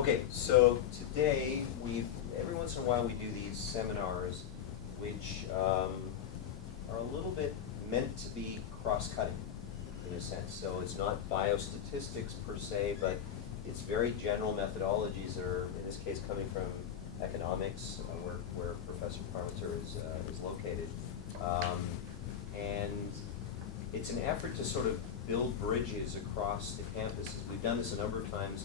Okay, so today every once in a while we do these seminars which are a little bit meant to be cross-cutting in a sense. So it's not biostatistics per se, but it's very general methodologies that are, in this case, coming from economics, where Professor Parmeter is located. And it's an effort to sort of build bridges across the campuses. We've done this a number of times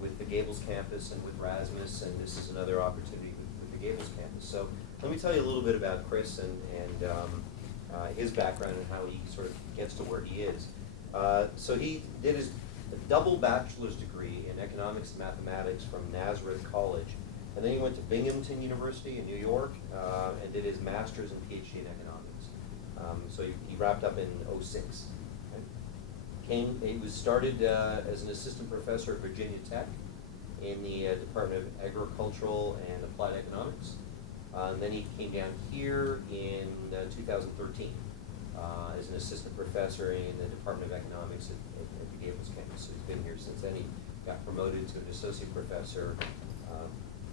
with the Gables campus and with Rasmus, and this is another opportunity with the Gables campus. So let me tell you a little bit about Chris and his background and how he sort of gets to where he is. So he did his double bachelor's degree in economics and mathematics from Nazareth College, and then he went to Binghamton University in New York and did his master's and PhD in economics. So he wrapped up in '06. He was started as an assistant professor at Virginia Tech in the Department of Agricultural and Applied Economics. And then he came down here in 2013 as an assistant professor in the Department of Economics at the Gables campus. So he's been here since then. He got promoted to an associate professor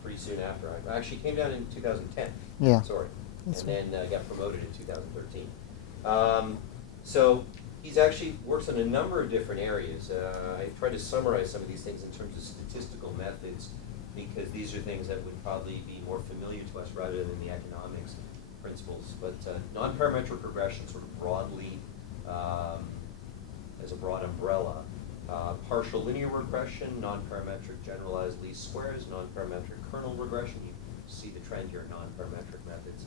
pretty soon after. I actually came down in 2010. Yeah. Sorry. And then got promoted in 2013. So he's actually works on a number of different areas. I tried to summarize some of these things in terms of statistical methods, because these are things that would probably be more familiar to us rather than the economics principles. But nonparametric regression sort of broadly, as a broad umbrella. Partial linear regression, nonparametric generalized least squares, nonparametric kernel regression. You see the trend here in nonparametric methods.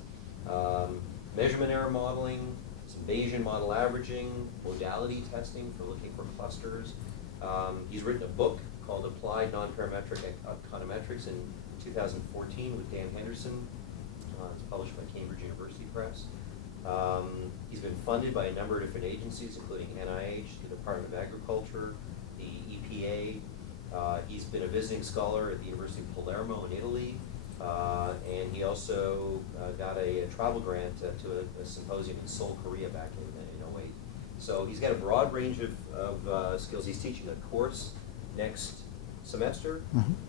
Measurement error modeling, some Bayesian model averaging, modality testing for looking for clusters. He's written a book called Applied Nonparametric Econometrics in 2014 with Dan Henderson. It's published by Cambridge University Press. He's been funded by a number of different agencies, including NIH, the Department of Agriculture, the EPA. He's been a visiting scholar at the University of Palermo in Italy. And he also got a travel grant to a symposium in Seoul, Korea back in '08. So he's got a broad range of skills. He's teaching a course next semester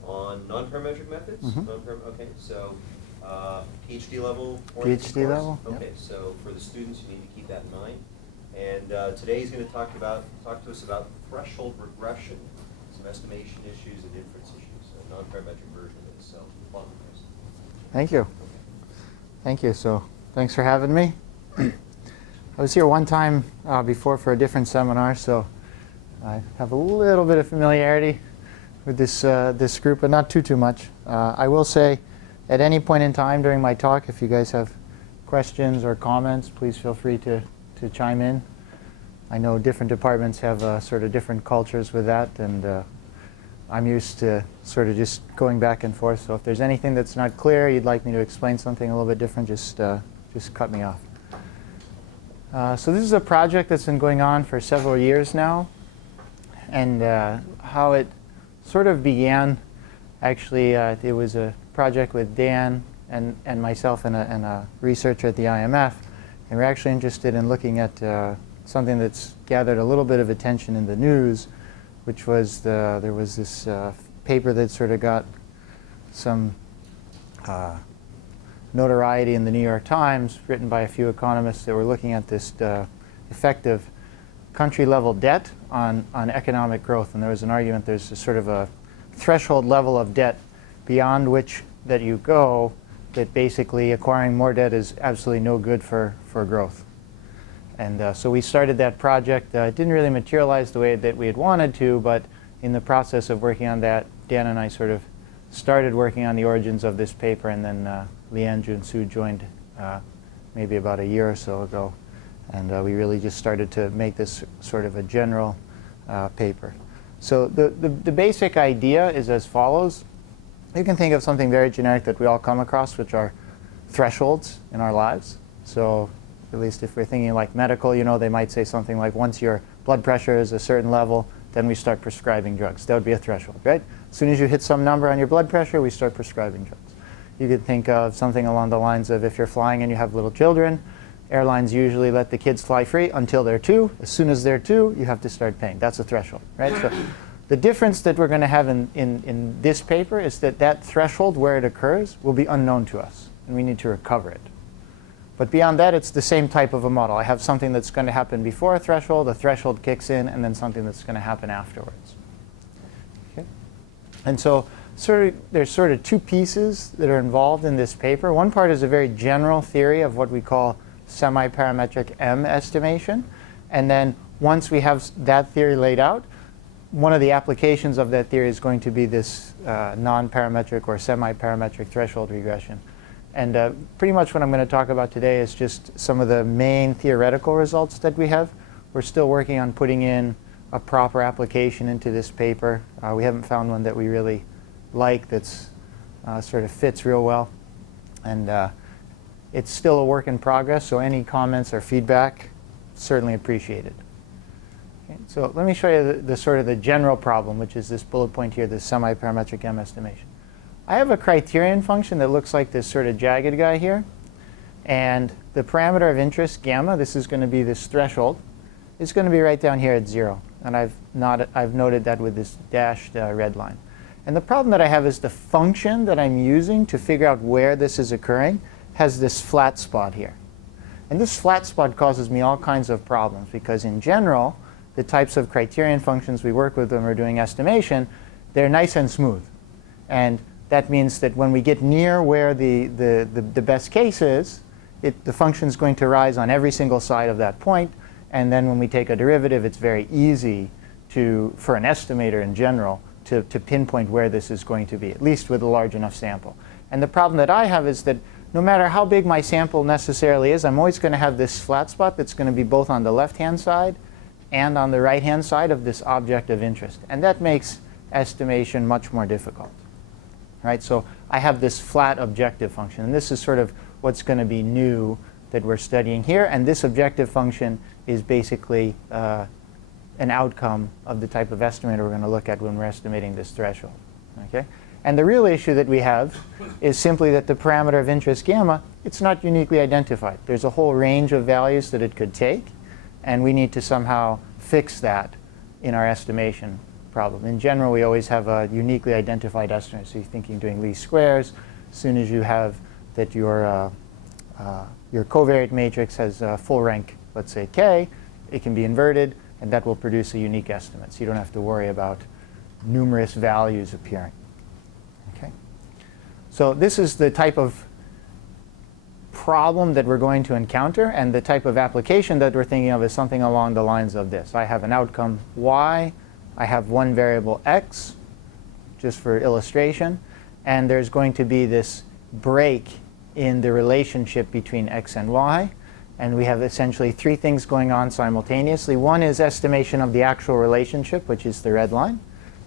on nonparametric methods. Okay, so PhD level. PhD level. Okay, yep. So for the students, you need to keep that in mind. And today he's going to talk to us about threshold regression, some estimation issues and inference issues, a nonparametric version of this. So welcome, Chris. Thank you. Thank you. So thanks for having me. I was here one time before for a different seminar, so I have a little bit of familiarity with this group, but not too much. I will say, at any point in time during my talk, if you guys have questions or comments, please feel free to chime in. I know different departments have sort of different cultures with that, and I'm used to sort of just going back and forth. So if there's anything that's not clear, you'd like me to explain something a little bit different, just cut me off. So this is a project that's been going on for several years now, and how it sort of began. Actually, it was a project with Dan and myself and a researcher at the IMF, and we're actually interested in looking at something that's gathered a little bit of attention in the news, which was there was this paper that sort of got some notoriety in the New York Times, written by a few economists that were looking at this effect of country-level debt on economic growth. And there was an argument there's a sort of a threshold level of debt beyond which that you go, that basically acquiring more debt is absolutely no good for growth. And so we started that project. It didn't really materialize the way that we had wanted to, but in the process of working on that, Dan and I sort of started working on the origins of this paper, and then Leanne Junsu joined maybe about a year or so ago. And we really just started to make this sort of a general paper. So the basic idea is as follows. You can think of something very generic that we all come across, which are thresholds in our lives. So at least if we're thinking like medical, they might say something like, once your blood pressure is a certain level, then we start prescribing drugs. That would be a threshold, right? As soon as you hit some number on your blood pressure, we start prescribing drugs. You could think of something along the lines of, if you're flying and you have little children, airlines usually let the kids fly free until they're 2. As soon as they're 2, you have to start paying. That's a threshold, right? So The difference that we're going to have in this paper is that that threshold where it occurs will be unknown to us, and we need to recover it. But beyond that, it's the same type of a model. I have something that's going to happen before a threshold kicks in, and then something that's going to happen afterwards. Okay? And so there's sort of two pieces that are involved in this paper. One part is a very general theory of what we call semi-parametric M estimation. And then once we have that theory laid out, one of the applications of that theory is going to be this non-parametric or semi-parametric threshold regression. And pretty much what I'm going to talk about today is just some of the main theoretical results that we have. We're still working on putting in a proper application into this paper. We haven't found one that we really like that's sort of fits real well. And it's still a work in progress, so any comments or feedback, certainly appreciated. Okay, so let me show you the sort of the general problem, which is this bullet point here, this semi-parametric M estimation. I have a criterion function that looks like this sort of jagged guy here. And the parameter of interest, gamma, this is going to be this threshold, is going to be right down here at 0. And I've noted that with this dashed red line. And the problem that I have is the function that I'm using to figure out where this is occurring has this flat spot here. And this flat spot causes me all kinds of problems, because in general, the types of criterion functions we work with when we're doing estimation, they're nice and smooth. And that means that when we get near where the best case is, the function is going to rise on every single side of that point. And then when we take a derivative, it's very easy for an estimator in general to pinpoint where this is going to be, at least with a large enough sample. And the problem that I have is that no matter how big my sample necessarily is, I'm always going to have this flat spot that's going to be both on the left-hand side and on the right-hand side of this object of interest. And that makes estimation much more difficult. Right? So I have this flat objective function. And this is sort of what's going to be new that we're studying here. And this objective function is basically an outcome of the type of estimator we're going to look at when we're estimating this threshold. Okay? And the real issue that we have is simply that the parameter of interest gamma, it's not uniquely identified. There's a whole range of values that it could take. And we need to somehow fix that in our estimation problem. In general, we always have a uniquely identified estimate. So you're thinking doing least squares. As soon as you have that your covariate matrix has full rank, let's say k, it can be inverted, and that will produce a unique estimate. So you don't have to worry about numerous values appearing. Okay? So this is the type of problem that we're going to encounter, and the type of application that we're thinking of is something along the lines of this. I have an outcome y, I have one variable x, just for illustration, and there's going to be this break in the relationship between x and y, and we have essentially three things going on simultaneously. One is estimation of the actual relationship, which is the red line.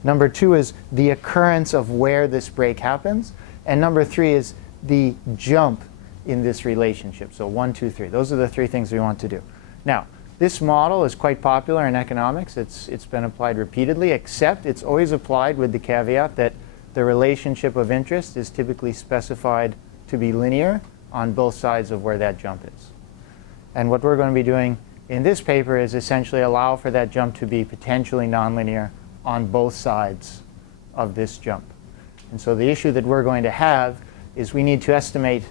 Number two is the occurrence of where this break happens, and number three is the jump in this relationship. So 1, 2, 3. Those are the three things we want to do. Now, this model is quite popular in economics. It's been applied repeatedly, except it's always applied with the caveat that the relationship of interest is typically specified to be linear on both sides of where that jump is. And what we're going to be doing in this paper is essentially allow for that jump to be potentially nonlinear on both sides of this jump. And so the issue that we're going to have is we need to estimate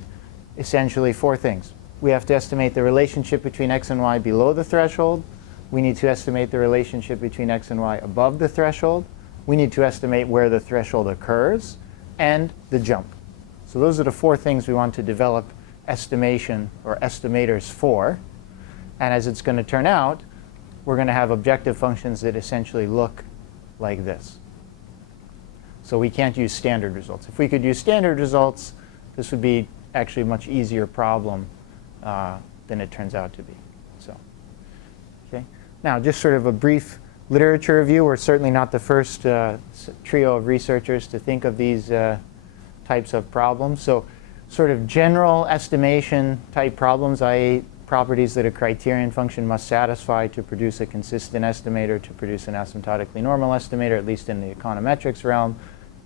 essentially four things. We have to estimate the relationship between x and y below the threshold. We need to estimate the relationship between x and y above the threshold. We need to estimate where the threshold occurs, and the jump. So those are the four things we want to develop estimation or estimators for. And as it's going to turn out, we're going to have objective functions that essentially look like this. So we can't use standard results. If we could use standard results, this would be actually a much easier problem than it turns out to be. So, okay. Now, just sort of a brief literature review. We're certainly not the first trio of researchers to think of these types of problems. So, sort of general estimation type problems, i.e. properties that a criterion function must satisfy to produce a consistent estimator, to produce an asymptotically normal estimator, at least in the econometrics realm,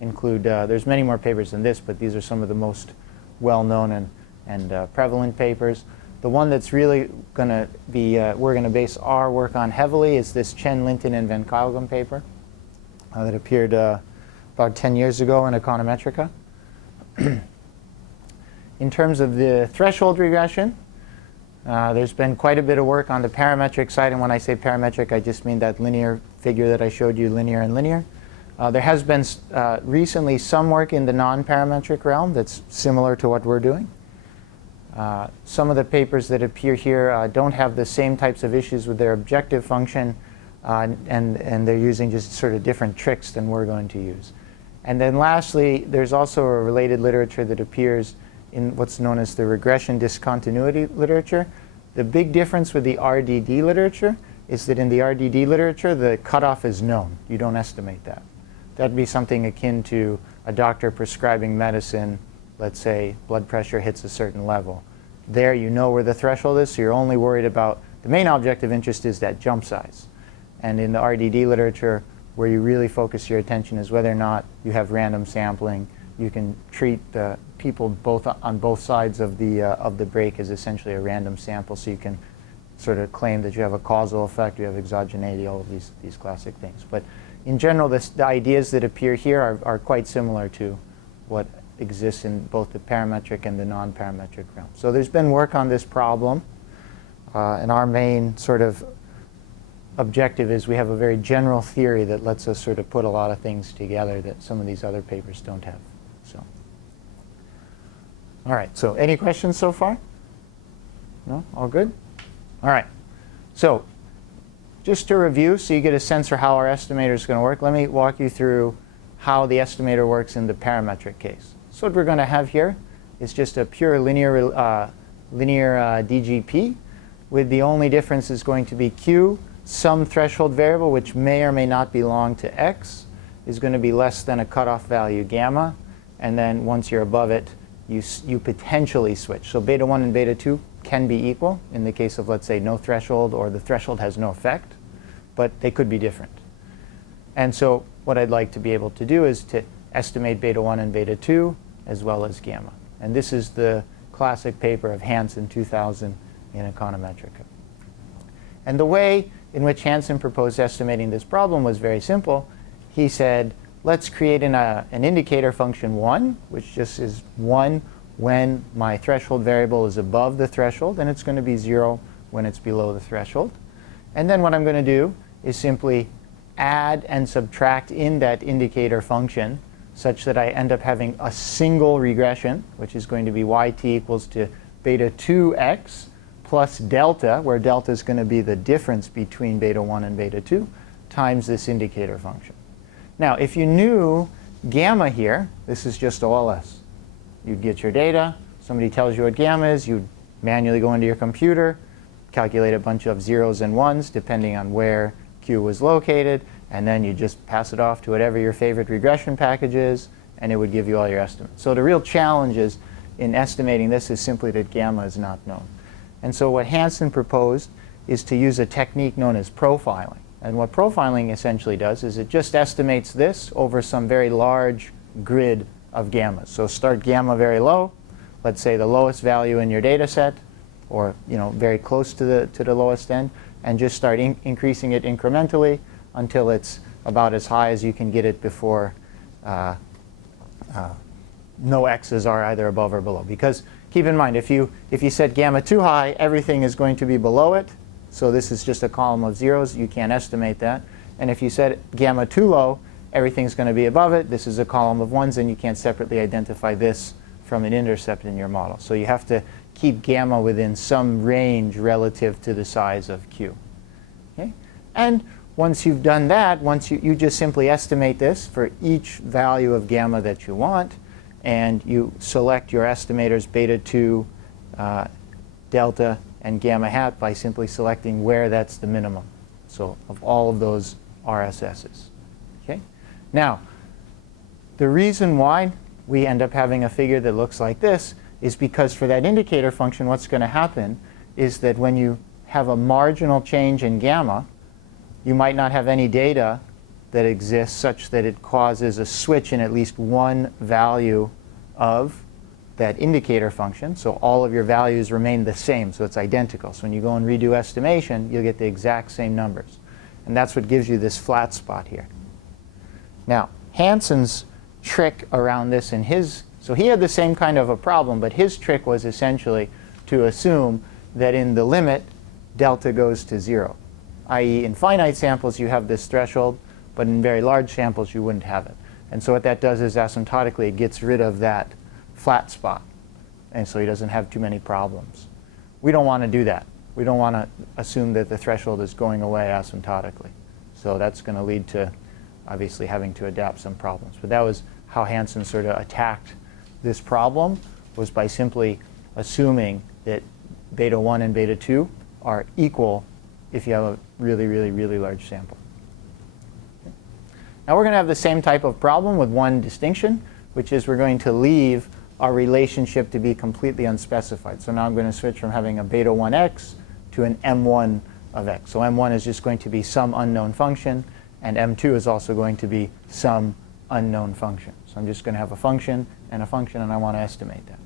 include, there's many more papers than this, but these are some of the most well-known and prevalent papers. The one that's really going to be, we're going to base our work on heavily is this Chen, Linton, and Van Kylgum paper. that appeared about 10 years ago in Econometrica. In terms of the threshold regression, there's been quite a bit of work on the parametric side. And when I say parametric, I just mean that linear figure that I showed you, linear and linear. There has been recently some work in the non-parametric realm that's similar to what we're doing. Some of the papers that appear here don't have the same types of issues with their objective function, and they're using just sort of different tricks than we're going to use. And then lastly, there's also a related literature that appears in what's known as the regression discontinuity literature. The big difference with the RDD literature is that in the RDD literature, the cutoff is known. You don't estimate that. That'd be something akin to a doctor prescribing medicine. Let's say blood pressure hits a certain level. There you know where the threshold is, so you're only worried about, the main object of interest is that jump size. And in the RDD literature, where you really focus your attention is whether or not you have random sampling. You can treat the people on both sides of the break as essentially a random sample, so you can sort of claim that you have a causal effect, you have exogeneity, all of these classic things. But in general, the ideas that appear here are quite similar to what exists in both the parametric and the non-parametric realm. So there's been work on this problem, and our main sort of objective is we have a very general theory that lets us sort of put a lot of things together that some of these other papers don't have. So, all right, so any questions so far? No? All good? All right. So just to review, so you get a sense for how our estimator is going to work, let me walk you through how the estimator works in the parametric case. So what we're going to have here is just a pure linear DGP, with the only difference is going to be Q. Some threshold variable, which may or may not belong to X, is going to be less than a cutoff value gamma. And then once you're above it, you potentially switch. So beta 1 and beta 2 can be equal in the case of, let's say, no threshold, or the threshold has no effect. But they could be different. And so what I'd like to be able to do is to estimate beta 1 and beta 2 as well as gamma. And this is the classic paper of Hansen 2000 in Econometrica. And the way in which Hansen proposed estimating this problem was very simple. He said, let's create an indicator function 1, which just is 1 when my threshold variable is above the threshold, and it's going to be 0 when it's below the threshold. And then what I'm going to do is simply add and subtract in that indicator function such that I end up having a single regression, which is going to be yt equals to beta 2x plus delta, where delta is going to be the difference between beta 1 and beta 2, times this indicator function. Now, if you knew gamma here, this is just OLS. You'd get your data. Somebody tells you what gamma is. You'd manually go into your computer, calculate a bunch of zeros and ones, depending on where Q was located, and then you just pass it off to whatever your favorite regression package is, and it would give you all your estimates. So the real challenge is in estimating this is simply that gamma is not known. And so what Hansen proposed is to use a technique known as profiling. And what profiling essentially does is it just estimates this over some very large grid of gammas. So start gamma very low, let's say the lowest value in your data set, or very close to the lowest end, and just start increasing it incrementally until it's about as high as you can get it before no x's are either above or below. Because keep in mind, if you set gamma too high, everything is going to be below it. So this is just a column of zeros. You can't estimate that. And if you set gamma too low, everything's going to be above it. This is a column of ones, and you can't separately identify this from an intercept in your model. So you have to keep gamma within some range relative to the size of Q. Okay? And once you've done that, once you just simply estimate this for each value of gamma that you want, and you select your estimators beta 2, delta, and gamma hat by simply selecting where that's the minimum. So of all of those RSSs. Okay? Now, the reason why we end up having a figure that looks like this is because for that indicator function, what's going to happen is that when you have a marginal change in gamma, you might not have any data that exists such that it causes a switch in at least one value of that indicator function. So all of your values remain the same, so it's identical. So when you go and redo estimation, you'll get the exact same numbers. And that's what gives you this flat spot here. Now, Hansen's trick around this in his, so he had the same kind of a problem, but his trick was essentially to assume that in the limit, delta goes to 0, i.e. in finite samples you have this threshold, but in very large samples you wouldn't have it. And so what that does is asymptotically it gets rid of that flat spot, and so he doesn't have too many problems. We don't want to do that. We don't want to assume that the threshold is going away asymptotically. So that's going to lead to obviously having to adapt some problems. But that was how Hansen sort of attacked this problem, was by simply assuming that beta 1 and beta 2 are equal if you have a really, really, really large sample. Okay. Now we're going to have the same type of problem with one distinction, which is we're going to leave our relationship to be completely unspecified. So now I'm going to switch from having a beta 1x to an m1 of x. So m1 is just going to be some unknown function, and m2 is also going to be some unknown function. So I'm just going to have a function, and I want to estimate that.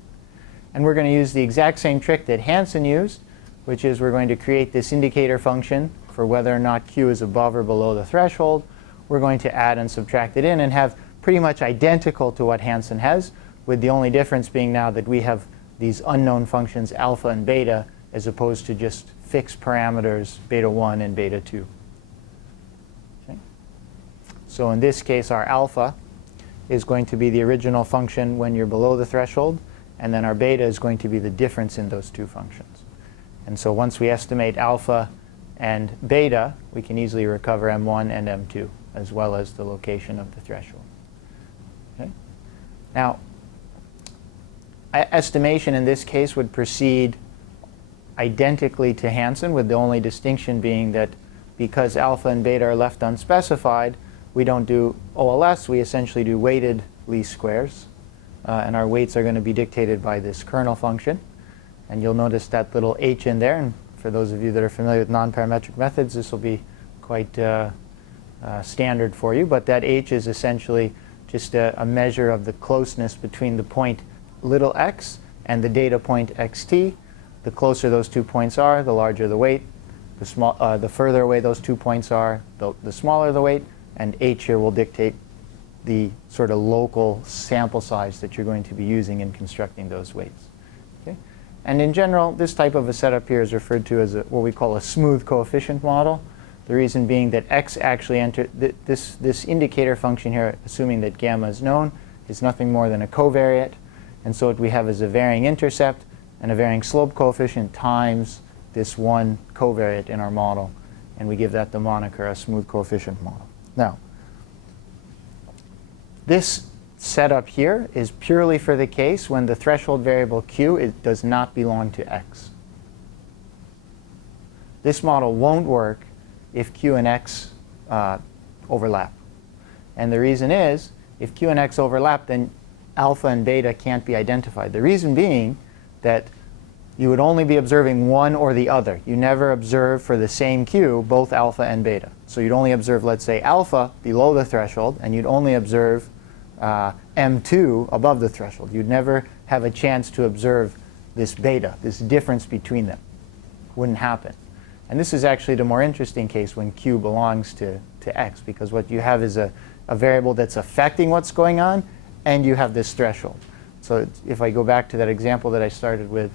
And we're going to use the exact same trick that Hansen used, which is we're going to create this indicator function for whether or not q is above or below the threshold. We're going to add and subtract it in and have pretty much identical to what Hansen has, with the only difference being now that we have these unknown functions alpha and beta as opposed to just fixed parameters beta 1 and beta 2. Okay. So in this case, our alpha is going to be the original function when you're below the threshold, and then our beta is going to be the difference in those two functions. And so once we estimate alpha and beta, we can easily recover m1 and m2, as well as the location of the threshold. Okay. Now, estimation in this case would proceed identically to Hansen, with the only distinction being that because alpha and beta are left unspecified, we don't do OLS, we essentially do weighted least squares. And our weights are going to be dictated by this kernel function. And you'll notice that little h in there. And for those of you that are familiar with nonparametric methods, this will be quite standard for you. But that h is essentially just a measure of the closeness between the point little x and the data point xt. The closer those 2 points are, the larger the weight. The further away those 2 points are, the smaller the weight. And h here will dictate the sort of local sample size that you're going to be using in constructing those weights. Okay? And in general, this type of a setup here is referred to as what we call a smooth coefficient model. The reason being that x actually this indicator function here, assuming that gamma is known, is nothing more than a covariate. And so what we have is a varying intercept and a varying slope coefficient times this one covariate in our model. And we give that the moniker a smooth coefficient model. Now, this setup here is purely for the case when the threshold variable q does not belong to x. This model won't work if q and x overlap. And the reason is, if q and x overlap, then alpha and beta can't be identified. The reason being that you would only be observing one or the other. You never observe for the same q both alpha and beta. So you'd only observe, let's say, alpha below the threshold, and you'd only observe m2 above the threshold. You'd never have a chance to observe this beta, this difference between them. Wouldn't happen. And this is actually the more interesting case when q belongs to x, because what you have is a variable that's affecting what's going on, and you have this threshold. So if I go back to that example that I started with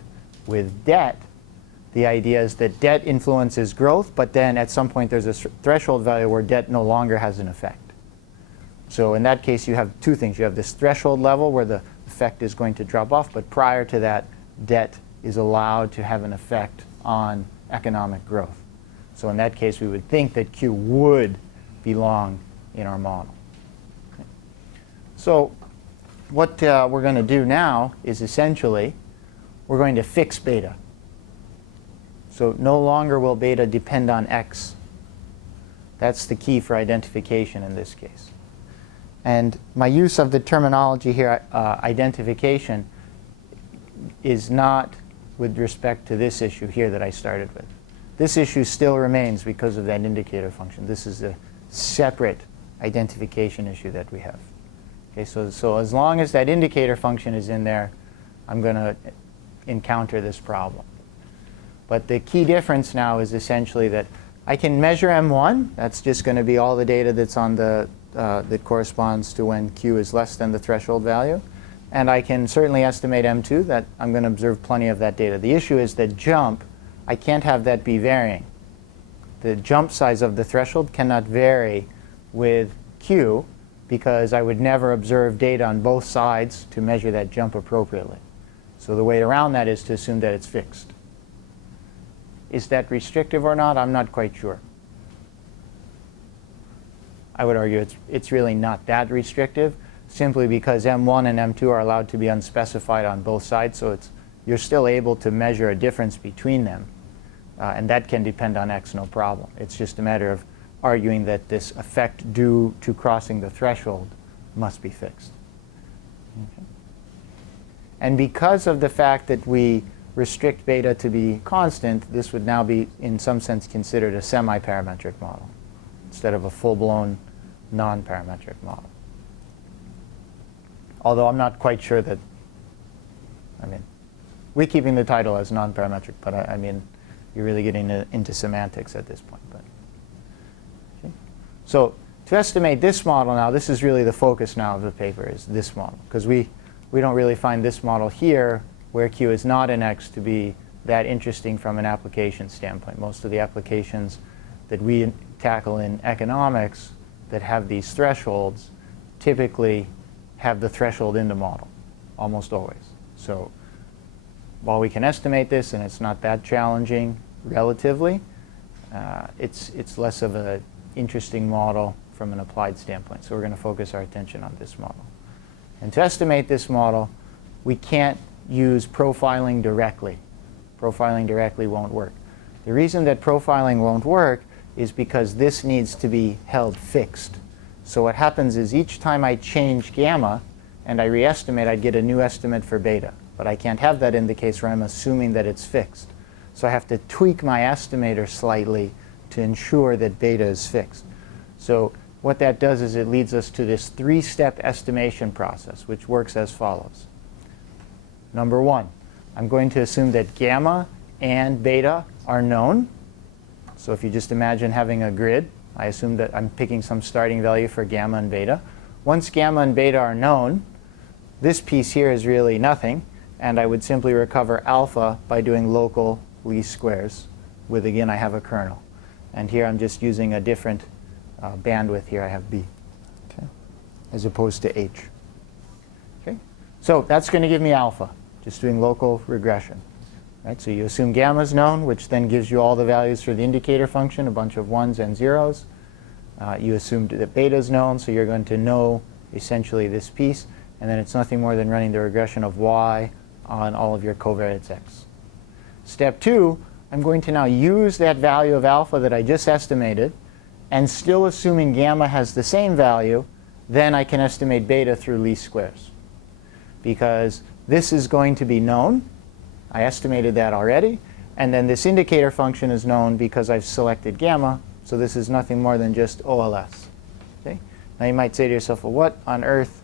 debt, the idea is that debt influences growth, but then at some point there's a threshold value where debt no longer has an effect. So in that case, you have two things. You have this threshold level where the effect is going to drop off, but prior to that, debt is allowed to have an effect on economic growth. So in that case, we would think that q would belong in our model. Okay. So what we're going to do now is essentially we're going to fix beta. So no longer will beta depend on x. That's the key for identification in this case. And my use of the terminology here, identification, is not with respect to this issue here that I started with. This issue still remains because of that indicator function. This is a separate identification issue that we have. Okay, so as long as that indicator function is in there, I'm going to encounter this problem. But the key difference now is essentially that I can measure M1. That's just going to be all the data that's on the that corresponds to when Q is less than the threshold value. And I can certainly estimate M2, that I'm going to observe plenty of that data. The issue is that jump, I can't have that be varying. The jump size of the threshold cannot vary with Q because I would never observe data on both sides to measure that jump appropriately. So the way around that is to assume that it's fixed. Is that restrictive or not? I'm not quite sure. I would argue it's really not that restrictive, simply because M1 and M2 are allowed to be unspecified on both sides, so you're still able to measure a difference between them. And that can depend on X, no problem. It's just a matter of arguing that this effect due to crossing the threshold must be fixed. Okay. And because of the fact that we restrict beta to be constant, this would now be, in some sense, considered a semi-parametric model instead of a full-blown non-parametric model. Although I'm not quite sure that, we're keeping the title as non-parametric, but you're really getting into semantics at this point. But okay. So to estimate this model now, this is really the focus now of the paper, is this model, because we don't really find this model here, where Q is not an X, to be that interesting from an application standpoint. Most of the applications that we tackle in economics that have these thresholds typically have the threshold in the model, almost always. So while we can estimate this, and it's not that challenging relatively, it's less of an interesting model from an applied standpoint. So we're going to focus our attention on this model. And to estimate this model, we can't use profiling directly. Profiling directly won't work. The reason that profiling won't work is because this needs to be held fixed. So what happens is each time I change gamma and I re-estimate, I'd get a new estimate for beta. But I can't have that in the case where I'm assuming that it's fixed. So I have to tweak my estimator slightly to ensure that beta is fixed. So what that does is it leads us to this three-step estimation process, which works as follows. Number one, I'm going to assume that gamma and beta are known. So if you just imagine having a grid, I assume that I'm picking some starting value for gamma and beta. Once gamma and beta are known, this piece here is really nothing, and I would simply recover alpha by doing local least squares with, again, I have a kernel. And here I'm just using a different bandwidth here. I have B, okay, as opposed to H. Okay? So that's going to give me alpha, just doing local regression. Right? So you assume gamma is known, which then gives you all the values for the indicator function, a bunch of 1s and 0s. You assumed that beta is known, so you're going to know essentially this piece. And then it's nothing more than running the regression of y on all of your covariates x. Step two, I'm going to now use that value of alpha that I just estimated, and still assuming gamma has the same value, then I can estimate beta through least squares. Because this is going to be known. I estimated that already. And then this indicator function is known because I've selected gamma. So this is nothing more than just OLS. Okay? Now you might say to yourself, well, what on earth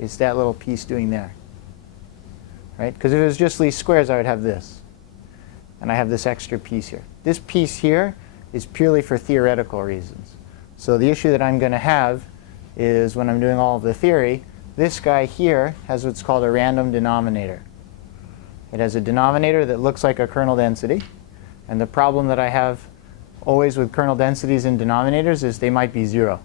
is that little piece doing there? Right? Because if it was just least squares, I would have this. And I have this extra piece here. This piece here is purely for theoretical reasons. So the issue that I'm going to have is when I'm doing all of the theory, this guy here has what's called a random denominator. It has a denominator that looks like a kernel density. And the problem that I have always with kernel densities and denominators is they might be 0.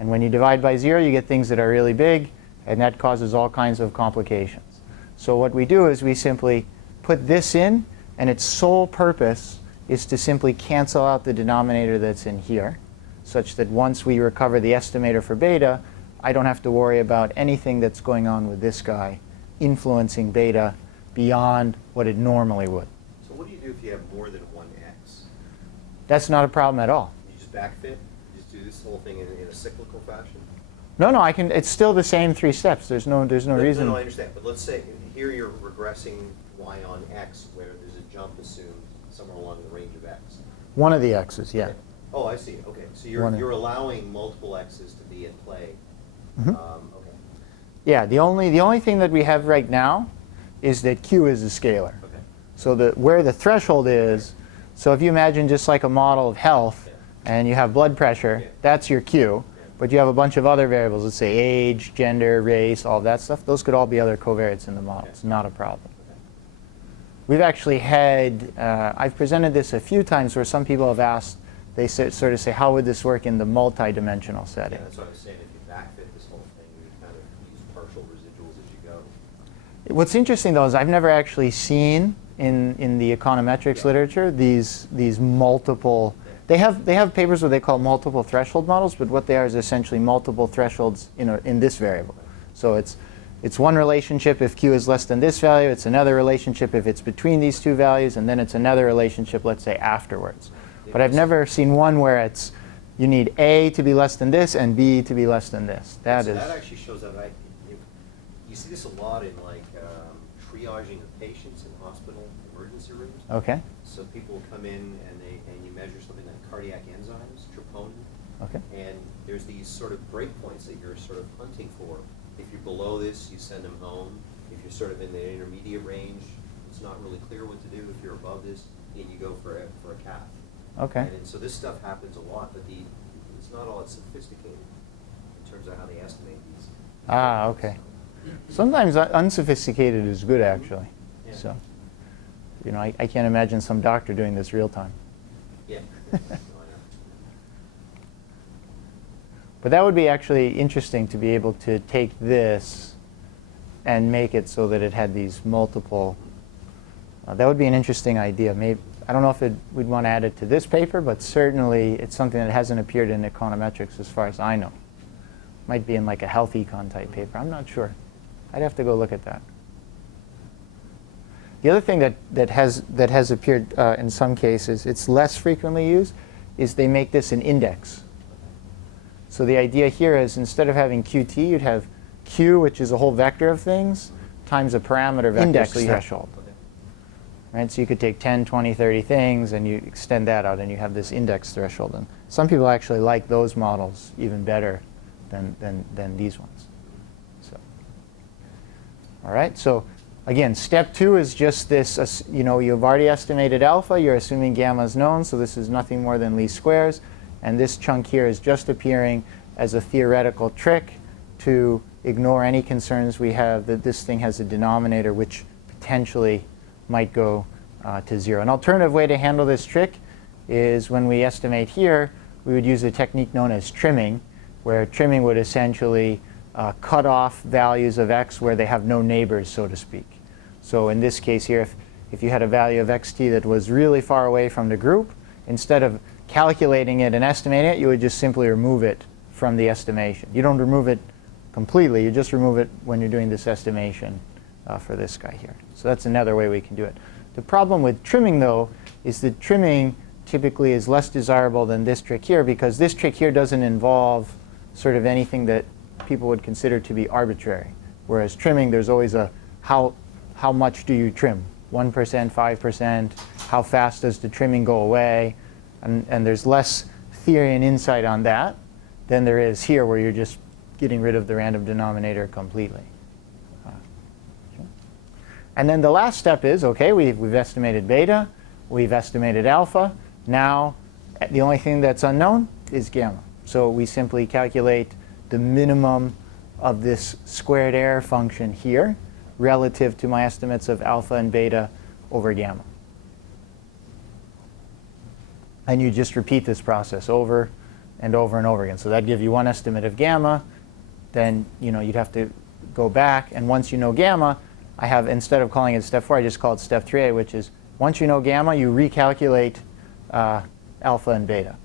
And when you divide by 0, you get things that are really big, and that causes all kinds of complications. So what we do is we simply put this in, and its sole purpose is to simply cancel out the denominator that's in here, such that once we recover the estimator for beta, I don't have to worry about anything that's going on with this guy influencing beta beyond what it normally would. So what do you do if you have more than one x? That's not a problem at all. You just backfit? You just do this whole thing in a cyclical fashion? No, I can. It's still the same 3 steps. There's no reason. No, I understand. But let's say here you're regressing y on x, where there's a jump assumed somewhere along the range of x. One of the x's, yeah. Okay. Oh, I see. Okay, so you're allowing multiple x's to be at play. Mm-hmm. Okay. Yeah. The only thing that we have right now is that q is a scalar. Okay. So where the threshold is. So if you imagine just like a model of health, and you have blood pressure, that's your q. But you have a bunch of other variables, let's say age, gender, race, all of that stuff. Those could all be other covariates in the model. It's not a problem. We've actually had, I've presented this a few times where some people have asked, they sort of say, how would this work in the multi-dimensional setting? Yeah, that's what I was saying. If you backfit this whole thing, you would kind of use partial residuals as you go. What's interesting, though, is I've never actually seen in the econometrics literature these multiple. They have papers where they call multiple threshold models, but what they are is essentially multiple thresholds in this variable. So it's one relationship if q is less than this value. It's another relationship if it's between these two values, and then it's another relationship, let's say, afterwards. But I've never seen one where it's you need A to be less than this and B to be less than this. That actually shows up. You see this a lot in like triaging of patients in hospital emergency rooms. Okay. So people will come in and you measure something like cardiac enzymes, troponin. Okay. And there's these sort of breakpoints that you're sort of hunting for. If you're below this, you send them home. If you're sort of in the intermediate range, it's not really clear what to do. If you're above this, then you go for a cath. Okay. And so this stuff happens a lot, but it's not all that sophisticated in terms of how they estimate these. Ah, okay. Sometimes unsophisticated is good, actually. Yeah. So, I can't imagine some doctor doing this real time. Yeah. But that would be actually interesting to be able to take this and make it so that it had these multiple. That would be an interesting idea. Maybe I don't know if we'd want to add it to this paper, but certainly it's something that hasn't appeared in econometrics as far as I know. Might be in like a health econ type paper. I'm not sure. I'd have to go look at that. The other thing that has appeared in some cases, it's less frequently used, is they make this an index. So the idea here is instead of having qt, you'd have q, which is a whole vector of things, times a parameter vector index threshold. Right? So you could take 10, 20, 30 things, and you extend that out, and you have this index threshold. And some people actually like those models even better than these ones. So, all right. So again, step 2 is just this. You've already estimated alpha. You're assuming gamma is known, so this is nothing more than least squares. And this chunk here is just appearing as a theoretical trick to ignore any concerns we have that this thing has a denominator which potentially might go to 0. An alternative way to handle this trick is when we estimate here, we would use a technique known as trimming, where trimming would essentially cut off values of x where they have no neighbors, so to speak. So in this case here, if you had a value of xt that was really far away from the group, instead of calculating it and estimating it, you would just simply remove it from the estimation. You don't remove it completely. You just remove it when you're doing this estimation for this guy here. So that's another way we can do it. The problem with trimming, though, is that trimming typically is less desirable than this trick here, because this trick here doesn't involve sort of anything that people would consider to be arbitrary. Whereas trimming, there's always a how much do you trim? 1%, 5%? How fast does the trimming go away? And there's less theory and insight on that than there is here, where you're just getting rid of the random denominator completely. And then the last step is, OK, we've estimated beta. We've estimated alpha. Now, the only thing that's unknown is gamma. So we simply calculate the minimum of this squared error function here relative to my estimates of alpha and beta over gamma. And you just repeat this process over and over and over again. So that'd give you one estimate of gamma. Then you'd have to go back. And once you know gamma, I have, instead of calling it step 4, I just call it step 3a, which is once you know gamma, you recalculate alpha and beta.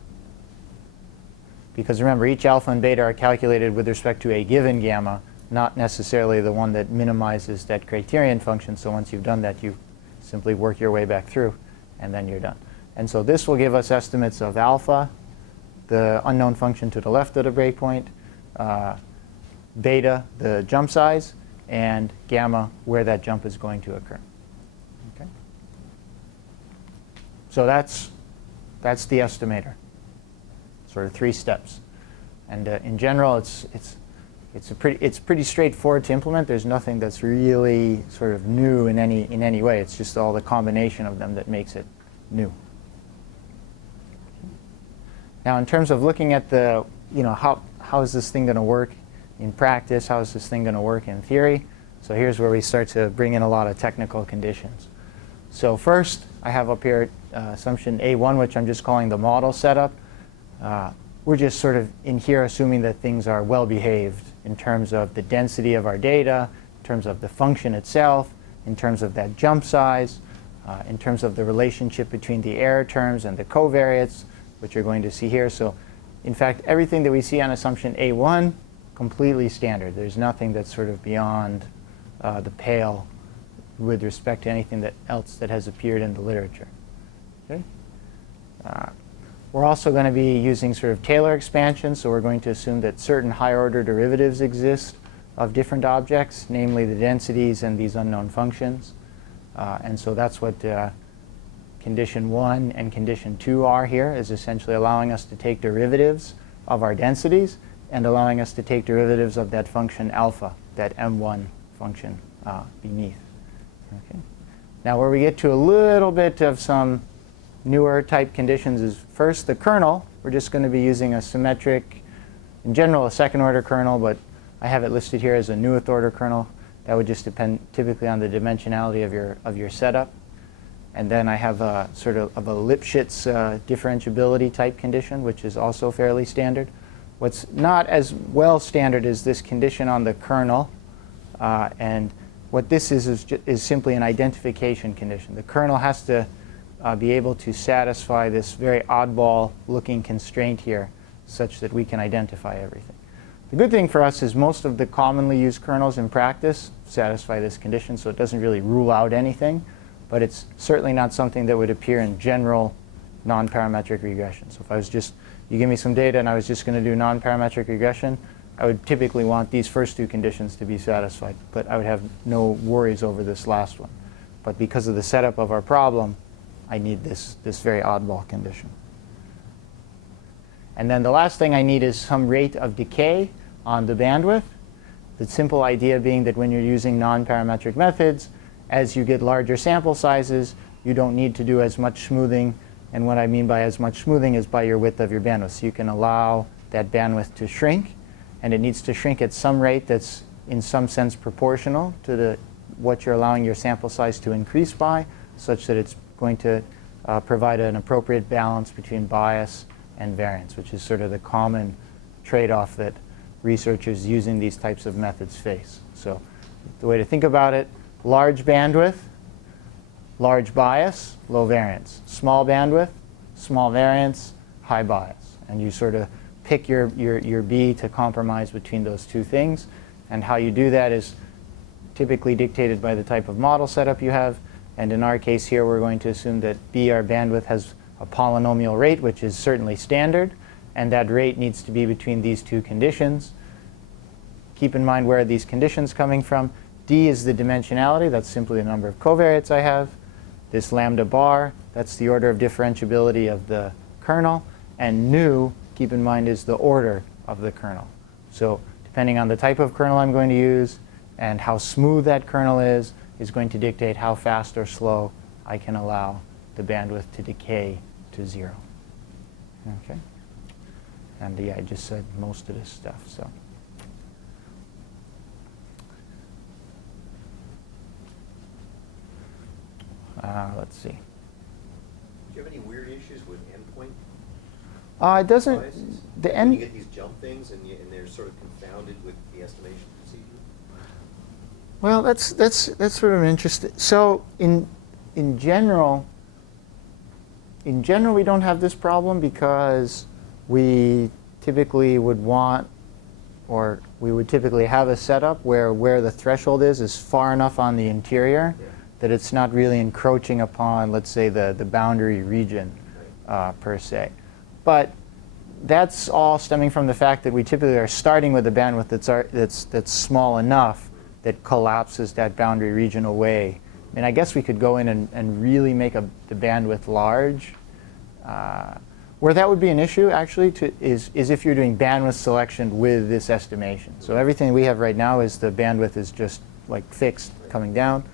Because remember, each alpha and beta are calculated with respect to a given gamma, not necessarily the one that minimizes that criterion function. So once you've done that, you simply work your way back through, and then you're done. And so this will give us estimates of alpha, the unknown function to the left of the breakpoint, beta, the jump size, and gamma, where that jump is going to occur. Okay? So that's the estimator. Sort of 3 steps. And in general, it's pretty straightforward to implement. There's nothing that's really sort of new in any way. It's just all the combination of them that makes it new. Now, in terms of looking at the how is this thing going to work in practice? How is this thing going to work in theory? So here's where we start to bring in a lot of technical conditions. So first, I have up here assumption A1, which I'm just calling the model setup. We're just sort of in here assuming that things are well behaved in terms of the density of our data, in terms of the function itself, in terms of that jump size, in terms of the relationship between the error terms and the covariates, which you're going to see here. So in fact, everything that we see on assumption A1, completely standard. There's nothing that's sort of beyond the pale with respect to anything else that has appeared in the literature. Okay? We're also going to be using sort of Taylor expansion, so we're going to assume that certain higher-order derivatives exist of different objects, namely the densities and these unknown functions. And so that's what condition 1 and condition 2 are here, is essentially allowing us to take derivatives of our densities and allowing us to take derivatives of that function alpha, that M1 function beneath. Okay. Now where we get to a little bit of some newer type conditions is first the kernel. We're just going to be using a symmetric, in general a second order kernel, but I have it listed here as a newth order kernel. That would just depend typically on the dimensionality of your setup. And then I have a sort of a Lipschitz differentiability type condition, which is also fairly standard. What's not as well standard is this condition on the kernel. And what this is simply an identification condition. The kernel has to be able to satisfy this very oddball looking constraint here such that we can identify everything. The good thing for us is most of the commonly used kernels in practice satisfy this condition, so it doesn't really rule out anything, but it's certainly not something that would appear in general nonparametric regression. So if I was just, you give me some data and I was just going to do nonparametric regression, I would typically want these first two conditions to be satisfied, but I would have no worries over this last one. But because of the setup of our problem, I need this very oddball condition. And then the last thing I need is some rate of decay on the bandwidth. The simple idea being that when you're using non-parametric methods, as you get larger sample sizes, you don't need to do as much smoothing. And what I mean by as much smoothing is by your width of your bandwidth. So you can allow that bandwidth to shrink, and it needs to shrink at some rate that's in some sense proportional to what you're allowing your sample size to increase by, such that it's going to provide an appropriate balance between bias and variance, which is sort of the common trade-off that researchers using these types of methods face. So the way to think about it, large bandwidth, large bias, low variance. Small bandwidth, small variance, high bias. And you sort of pick your B to compromise between those two things. And how you do that is typically dictated by the type of model setup you have. And in our case here, we're going to assume that B, our bandwidth, has a polynomial rate, which is certainly standard. And that rate needs to be between these two conditions. Keep in mind where are these conditions coming from. D is the dimensionality. That's simply the number of covariates I have. This lambda bar, that's the order of differentiability of the kernel. And nu, keep in mind, is the order of the kernel. So depending on the type of kernel I'm going to use and how smooth that kernel is going to dictate how fast or slow I can allow the bandwidth to decay to 0. Okay? And yeah, I just said most of this stuff. So. Let's see. Do you have any weird issues with endpoint? It doesn't. Biases? The When end. you get these jump things and they're sort of confounded with the estimation procedure? Well, that's sort of interesting. So in general, we don't have this problem because we typically would want, or we would typically have a setup where the threshold is far enough on the interior that it's not really encroaching upon, let's say, the boundary region per se. But that's all stemming from the fact that we typically are starting with a bandwidth that's small enough that collapses that boundary region away. I mean, I guess we could go in and really make the bandwidth large. Where that would be an issue, actually, is if you're doing bandwidth selection with this estimation. So everything we have right now is the bandwidth is just like fixed coming down.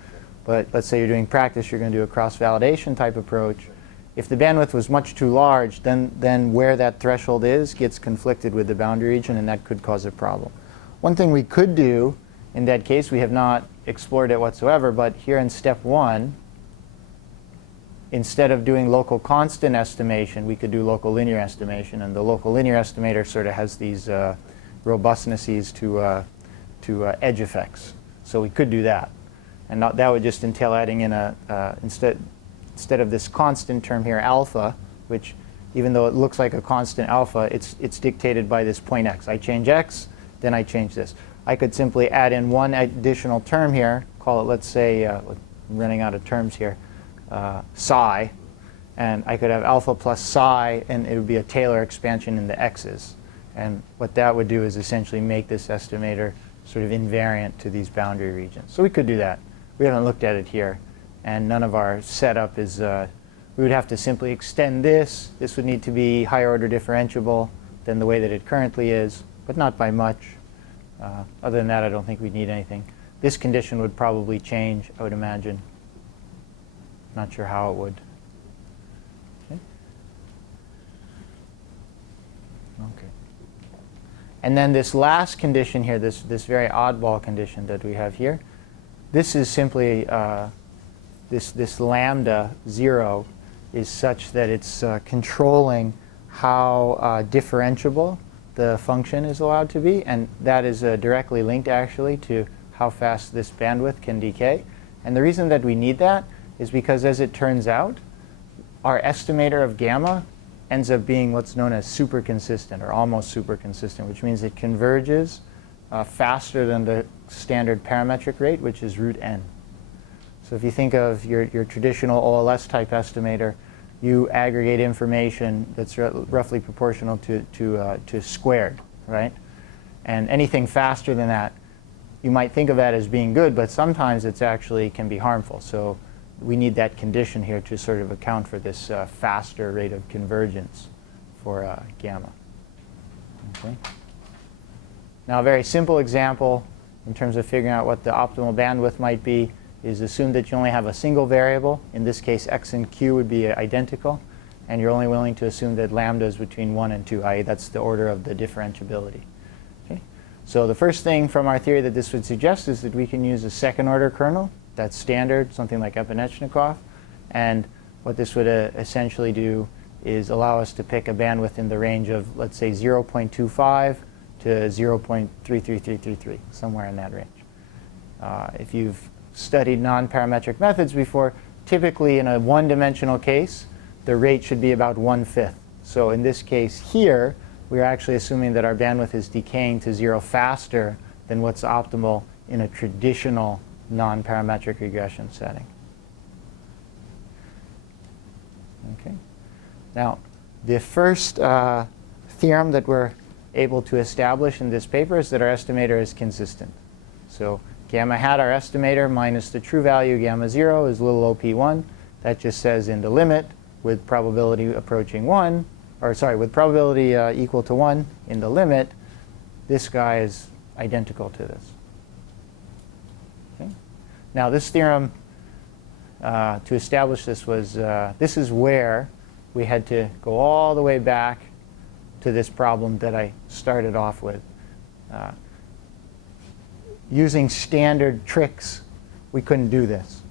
But let's say you're doing practice, you're going to do a cross-validation type approach. If the bandwidth was much too large, then where that threshold is gets conflicted with the boundary region, and that could cause a problem. One thing we could do in that case, we have not explored it whatsoever, but here in step 1, instead of doing local constant estimation, we could do local linear estimation. And the local linear estimator sort of has these robustnesses to edge effects. So we could do that. And that would just entail adding in instead of this constant term here, alpha, which even though it looks like a constant alpha, it's dictated by this point x. I change x, then I change this. I could simply add in one additional term here, call it, let's say, I'm running out of terms here, psi. And I could have alpha plus psi, and it would be a Taylor expansion in the x's. And what that would do is essentially make this estimator sort of invariant to these boundary regions. So we could do that. We haven't looked at it here. And none of our setup is, we would have to simply extend this. This would need to be higher order differentiable than the way that it currently is, but not by much. Other than that, I don't think we'd need anything. This condition would probably change, I would imagine. Not sure how it would. Okay. And then this last condition here, this very oddball condition that we have here, this is simply this lambda 0 is such that it's controlling how differentiable the function is allowed to be, and that is directly linked actually to how fast this bandwidth can decay. And the reason that we need that is because, as it turns out, our estimator of gamma ends up being what's known as super consistent, or almost super consistent, which means it converges faster than the standard parametric rate, which is root n. So if you think of your traditional OLS type estimator, you aggregate information that's roughly proportional to squared, right? And anything faster than that, you might think of that as being good, but sometimes it's actually can be harmful. So we need that condition here to sort of account for this faster rate of convergence for gamma. Okay. Now, a very simple example in terms of figuring out what the optimal bandwidth might be is assume that you only have a single variable. In this case, x and q would be identical, and you're only willing to assume that lambda is between 1 and 2, i.e. that's the order of the differentiability. Okay. So the first thing from our theory that this would suggest is that we can use a second order kernel. That's standard, something like Epinechnikov. And what this would essentially do is allow us to pick a bandwidth in the range of, let's say, 0.25 to 0.33333, somewhere in that range. If you've studied non-parametric methods before, typically in a one-dimensional case, the rate should be about 1/5. So in this case here, we're actually assuming that our bandwidth is decaying to 0 faster than what's optimal in a traditional non-parametric regression setting. Okay. Now, the first theorem that we're able to establish in this paper is that our estimator is consistent. So gamma hat, our estimator, minus the true value gamma 0 is little op1. That just says in the limit with probability approaching 1, or sorry, with probability equal to 1 in the limit, this guy is identical to this. Okay. Now this theorem, to establish this was, this is where we had to go all the way back to this problem that I started off with. Using standard tricks, we couldn't do this.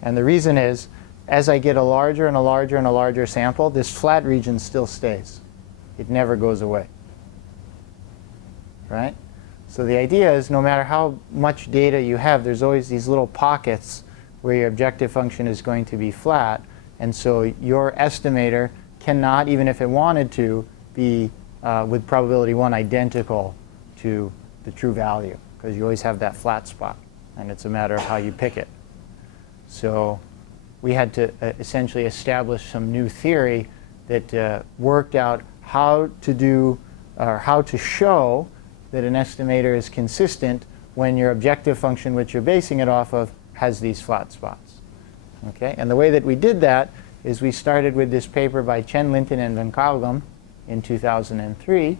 And the reason is, as I get a larger and a larger and a larger sample, this flat region still stays. It never goes away. Right? So the idea is, no matter how much data you have, there's always these little pockets where your objective function is going to be flat. And so your estimator cannot, even if it wanted to, be with probability 1 identical to the true value, because you always have that flat spot, and it's a matter of how you pick it. So we had to essentially establish some new theory that worked out how to do, or how to show that an estimator is consistent when your objective function, which you're basing it off of, has these flat spots. Okay? And the way that we did that is we started with this paper by Chen, Linton, and Van Kaugem in 2003.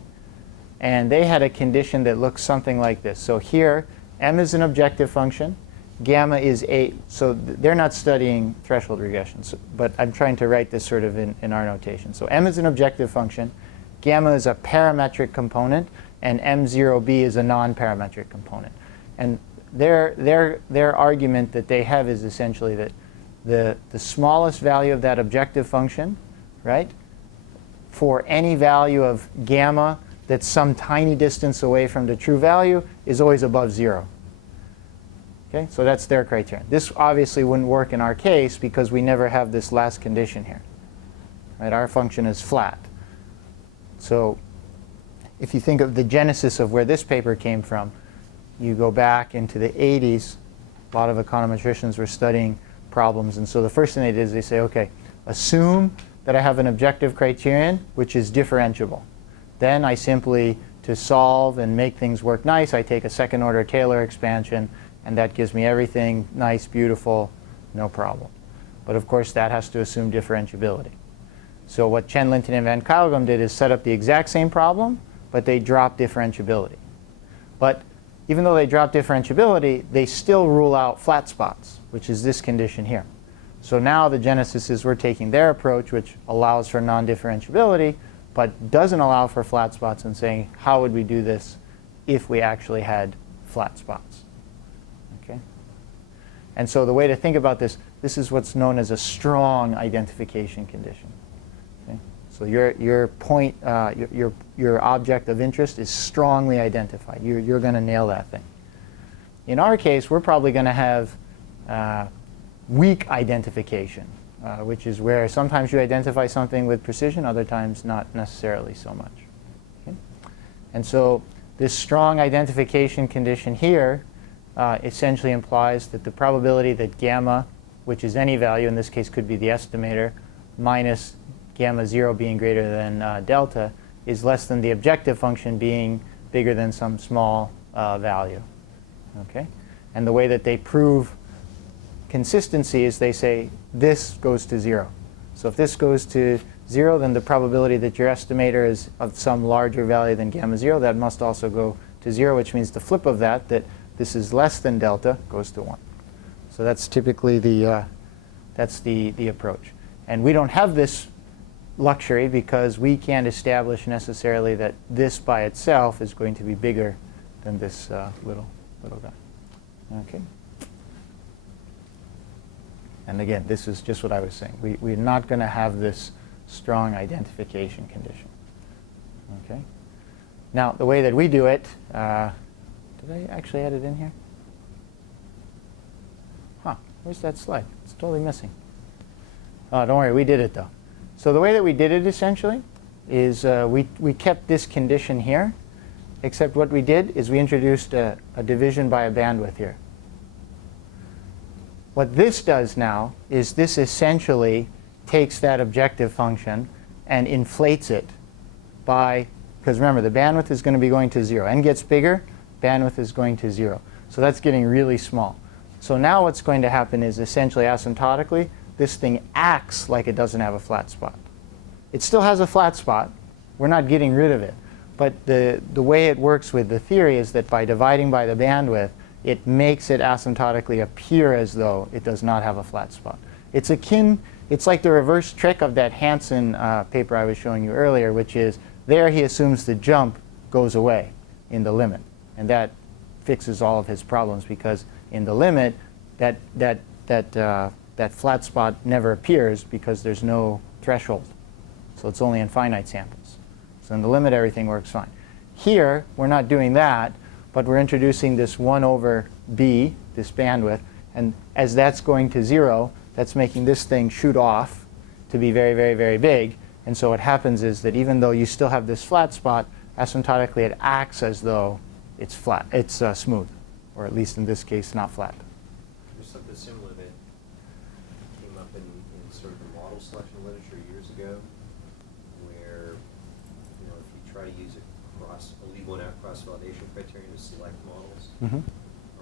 And they had a condition that looks something like this. So here, m is an objective function. gamma is so they're not studying threshold regressions, but I'm trying to write this sort of in our notation. So m is an objective function, gamma is a parametric component, and m0b is a non-parametric component. And their argument that they have is essentially that the smallest value of that objective function, right, for any value of gamma that's some tiny distance away from the true value is always above 0. Okay, so that's their criterion. This obviously wouldn't work in our case because we never have this last condition here. Right, our function is flat. So if you think of the genesis of where this paper came from, you go back into the 80s, a lot of econometricians were studying problems. And so the first thing they did is they say, OK, assume that I have an objective criterion which is differentiable. Then I simply, to solve and make things work nice, I take a second order Taylor expansion, and that gives me everything nice, beautiful, no problem. But of course, that has to assume differentiability. So what Chen, Linton, and Van Kuylegom did is set up the exact same problem, but they dropped differentiability. But even though they drop differentiability, they still rule out flat spots, which is this condition here. So now the genesis is we're taking their approach, which allows for non-differentiability, but doesn't allow for flat spots, and saying, how would we do this if we actually had flat spots? Okay? And so the way to think about this, this is what's known as a strong identification condition. Okay? So your point, your object of interest is strongly identified. You're going to nail that thing. In our case, we're probably going to have weak identification, which is where sometimes you identify something with precision, other times not necessarily so much. Okay? And so this strong identification condition here essentially implies that the probability that gamma, which is any value, in this case could be the estimator, minus gamma 0 being greater than delta, is less than the objective function being bigger than some small value. Okay? And the way that they prove consistency is they say this goes to 0. So if this goes to 0, then the probability that your estimator is of some larger value than gamma 0, that must also go to 0, which means the flip of that, that this is less than delta, goes to 1. So that's typically the approach. And we don't have this luxury because we can't establish necessarily that this by itself is going to be bigger than this little guy. Okay. And again, this is just what I was saying. We're not going to have this strong identification condition. Okay. Now, the way that we do it, did I actually add it in here? Huh, where's that slide? It's totally missing. Oh, don't worry, we did it though. So the way that we did it essentially is we kept this condition here, except what we did is we introduced a division by a bandwidth here. What this does now is this essentially takes that objective function and inflates it by, because remember, the bandwidth is going to be going to 0. N gets bigger, bandwidth is going to 0. So that's getting really small. So now what's going to happen is essentially asymptotically, this thing acts like it doesn't have a flat spot. It still has a flat spot. We're not getting rid of it. But the way it works with the theory is that by dividing by the bandwidth, it makes it asymptotically appear as though it does not have a flat spot. It's like the reverse trick of that Hansen paper I was showing you earlier, which is there he assumes the jump goes away in the limit. And that fixes all of his problems because in the limit, that flat spot never appears because there's no threshold. So it's only in finite samples. So in the limit, everything works fine. Here, we're not doing that, but we're introducing this 1 over b, this bandwidth. And as that's going to 0, that's making this thing shoot off to be very, very, very big. And so what happens is that even though you still have this flat spot, asymptotically it acts as though it's flat. It's smooth, or at least in this case, not flat. There's something similar that came up in sort of the model selection literature years ago, where if you try to use a leave one out cross-validation criterion to select models,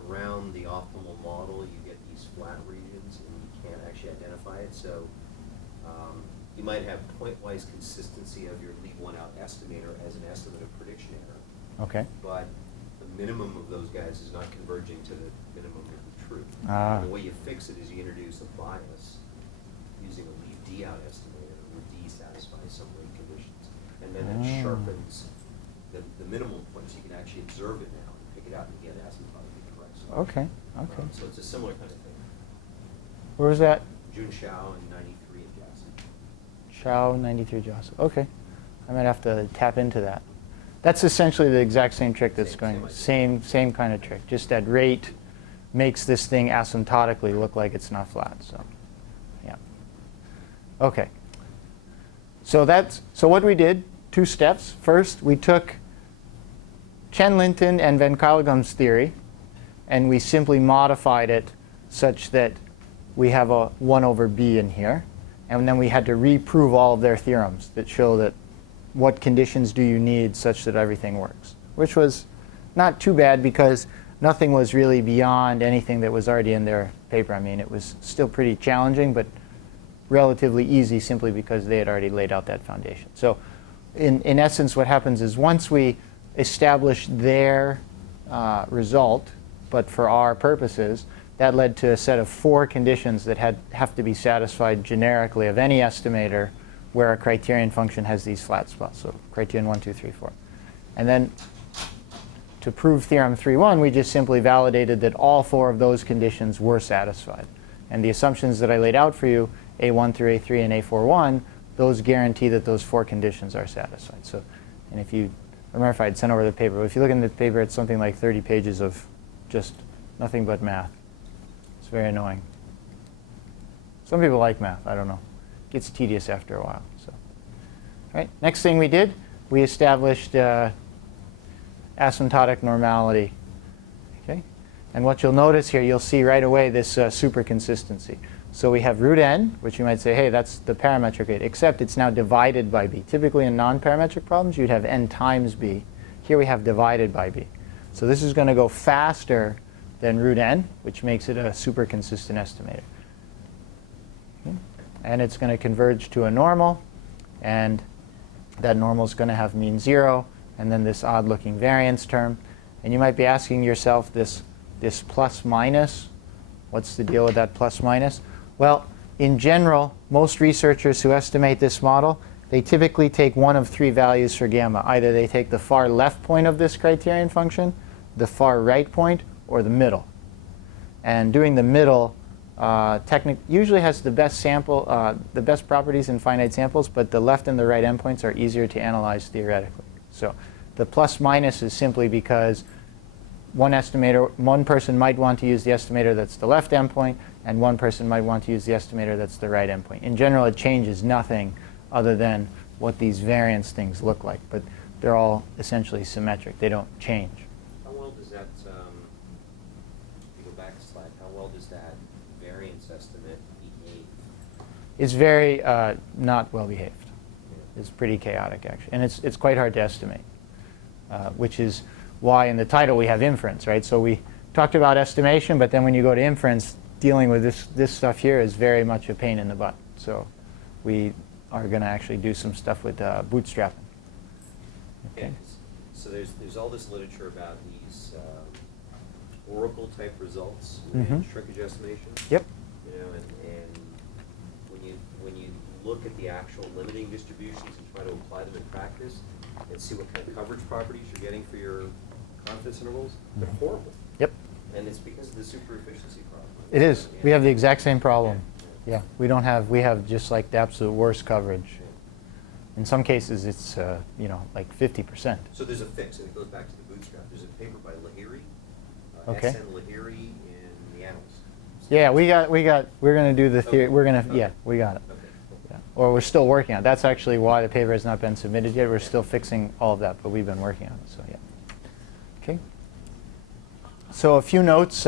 around the optimal model you get these flat regions and you can't actually identify it. So you might have point-wise consistency of your leave one out estimator as an estimate of prediction error. Okay. But the minimum of those guys is not converging to the minimum of the truth. Ah. And the way you fix it is you introduce a bias using a leave D out estimator where D satisfies some rate conditions. And then it sharpens the minimum points. You can actually observe it now and pick it out and get asymptotically correct. Okay, okay. So it's a similar kind of thing. Where was that? Jun Xiao and 93 at Jackson. Xiao 93 Johnson. Okay. I might have to tap into that. That's essentially the exact same trick that's same kind of trick. Just that rate makes this thing asymptotically look like it's not flat. So, yeah. Okay. So what we did, 2 steps. First, we took Chen-Linton and Van Kylegum's theory, and we simply modified it such that we have a 1 over b in here. And then we had to reprove all of their theorems that show that what conditions do you need such that everything works, which was not too bad because nothing was really beyond anything that was already in their paper. I mean, it was still pretty challenging, but relatively easy simply because they had already laid out that foundation. So in essence, what happens is once we establish their result, but for our purposes, that led to a set of 4 conditions that have to be satisfied generically of any estimator where a criterion function has these flat spots. So criterion 1, 2, 3, 4. And then to prove theorem 3.1, we just simply validated that all 4 of those conditions were satisfied. And the assumptions that I laid out for you, A1 through A3 and A4.1, those guarantee that those 4 conditions are satisfied. So, and if you remember if I had sent over the paper, but if you look in the paper, it's something like 30 pages of just nothing but math. It's very annoying. Some people like math. I don't know. It gets tedious after a while. So, all right. Next thing we did, we established asymptotic normality. Okay. And what you'll notice here, you'll see right away this super consistency. So we have root n, which you might say, hey, that's the parametric rate, except it's now divided by b. Typically in non-parametric problems, you'd have n times b. Here we have divided by b. So this is going to go faster than root n, which makes it a super consistent estimator. Okay. And it's going to converge to a normal, and that normal is going to have mean 0, and then this odd-looking variance term. And you might be asking yourself this plus minus, what's the deal with that plus minus? Well, in general, most researchers who estimate this model, they typically take one of 3 values for gamma. Either they take the far left point of this criterion function, the far right point, or the middle. And doing the middle usually has the best the best properties in finite samples, but the left and the right endpoints are easier to analyze theoretically. So the plus minus is simply because one person might want to use the estimator that's the left endpoint, and one person might want to use the estimator that's the right endpoint. In general, it changes nothing other than what these variance things look like, but they're all essentially symmetric. They don't change. How well does that, if you go back a slide, how well does that variance estimate behave? It's very not well behaved. It's pretty chaotic, actually. And it's quite hard to estimate, which is why in the title we have inference, right? So we talked about estimation, but then when you go to inference, dealing with this stuff here is very much a pain in the butt. So we are going to actually do some stuff with bootstrapping. Okay. So there's all this literature about these oracle type results in shrinkage estimation. Yep. You know, and when you look at the actual limiting distributions and try to apply them in practice and see what kind of coverage properties you're getting for your confidence intervals, they're horrible. Yep. And it's because of the super efficiency problem. It is. Yeah. We have the exact same problem. Yeah. We have just like the absolute worst coverage. In some cases, it's like 50%. So there's a fix, and it goes back to the bootstrap. There's a paper by Lahiri, Okay. S.N. Lahiri in the Annals. Yeah, we're going to do the theory. Okay. We're going to, Okay. yeah, we got it. Okay. Yeah. Or we're still working on it. That's actually why the paper has not been submitted yet. We're still fixing all of that, but we've been working on it. So yeah. Okay. So a few notes.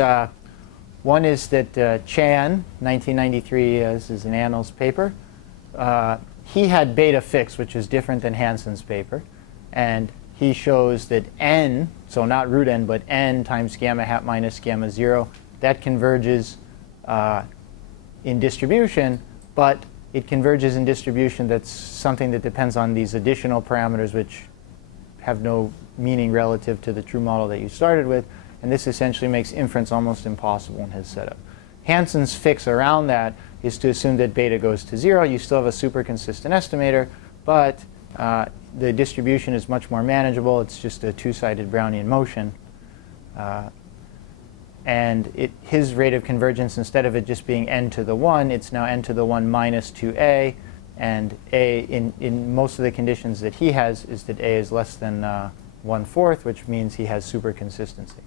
One is that Chan, 1993, this is an Annals paper. He had beta fixed, which is different than Hansen's paper. And he shows that n, so not root n, but n times gamma hat minus gamma 0, that converges in distribution, but it converges in distribution that's something that depends on these additional parameters, which have no meaning relative to the true model that you started with, and this essentially makes inference almost impossible in his setup. Hansen's fix around that is to assume that beta goes to 0. You still have a super consistent estimator, but the distribution is much more manageable. It's just a two-sided Brownian motion. And his rate of convergence, instead of it just being n to the 1, it's now n to the 1 minus 2a. And a, in most of the conditions that he has, is that a is less than 1/4, which means he has super consistency.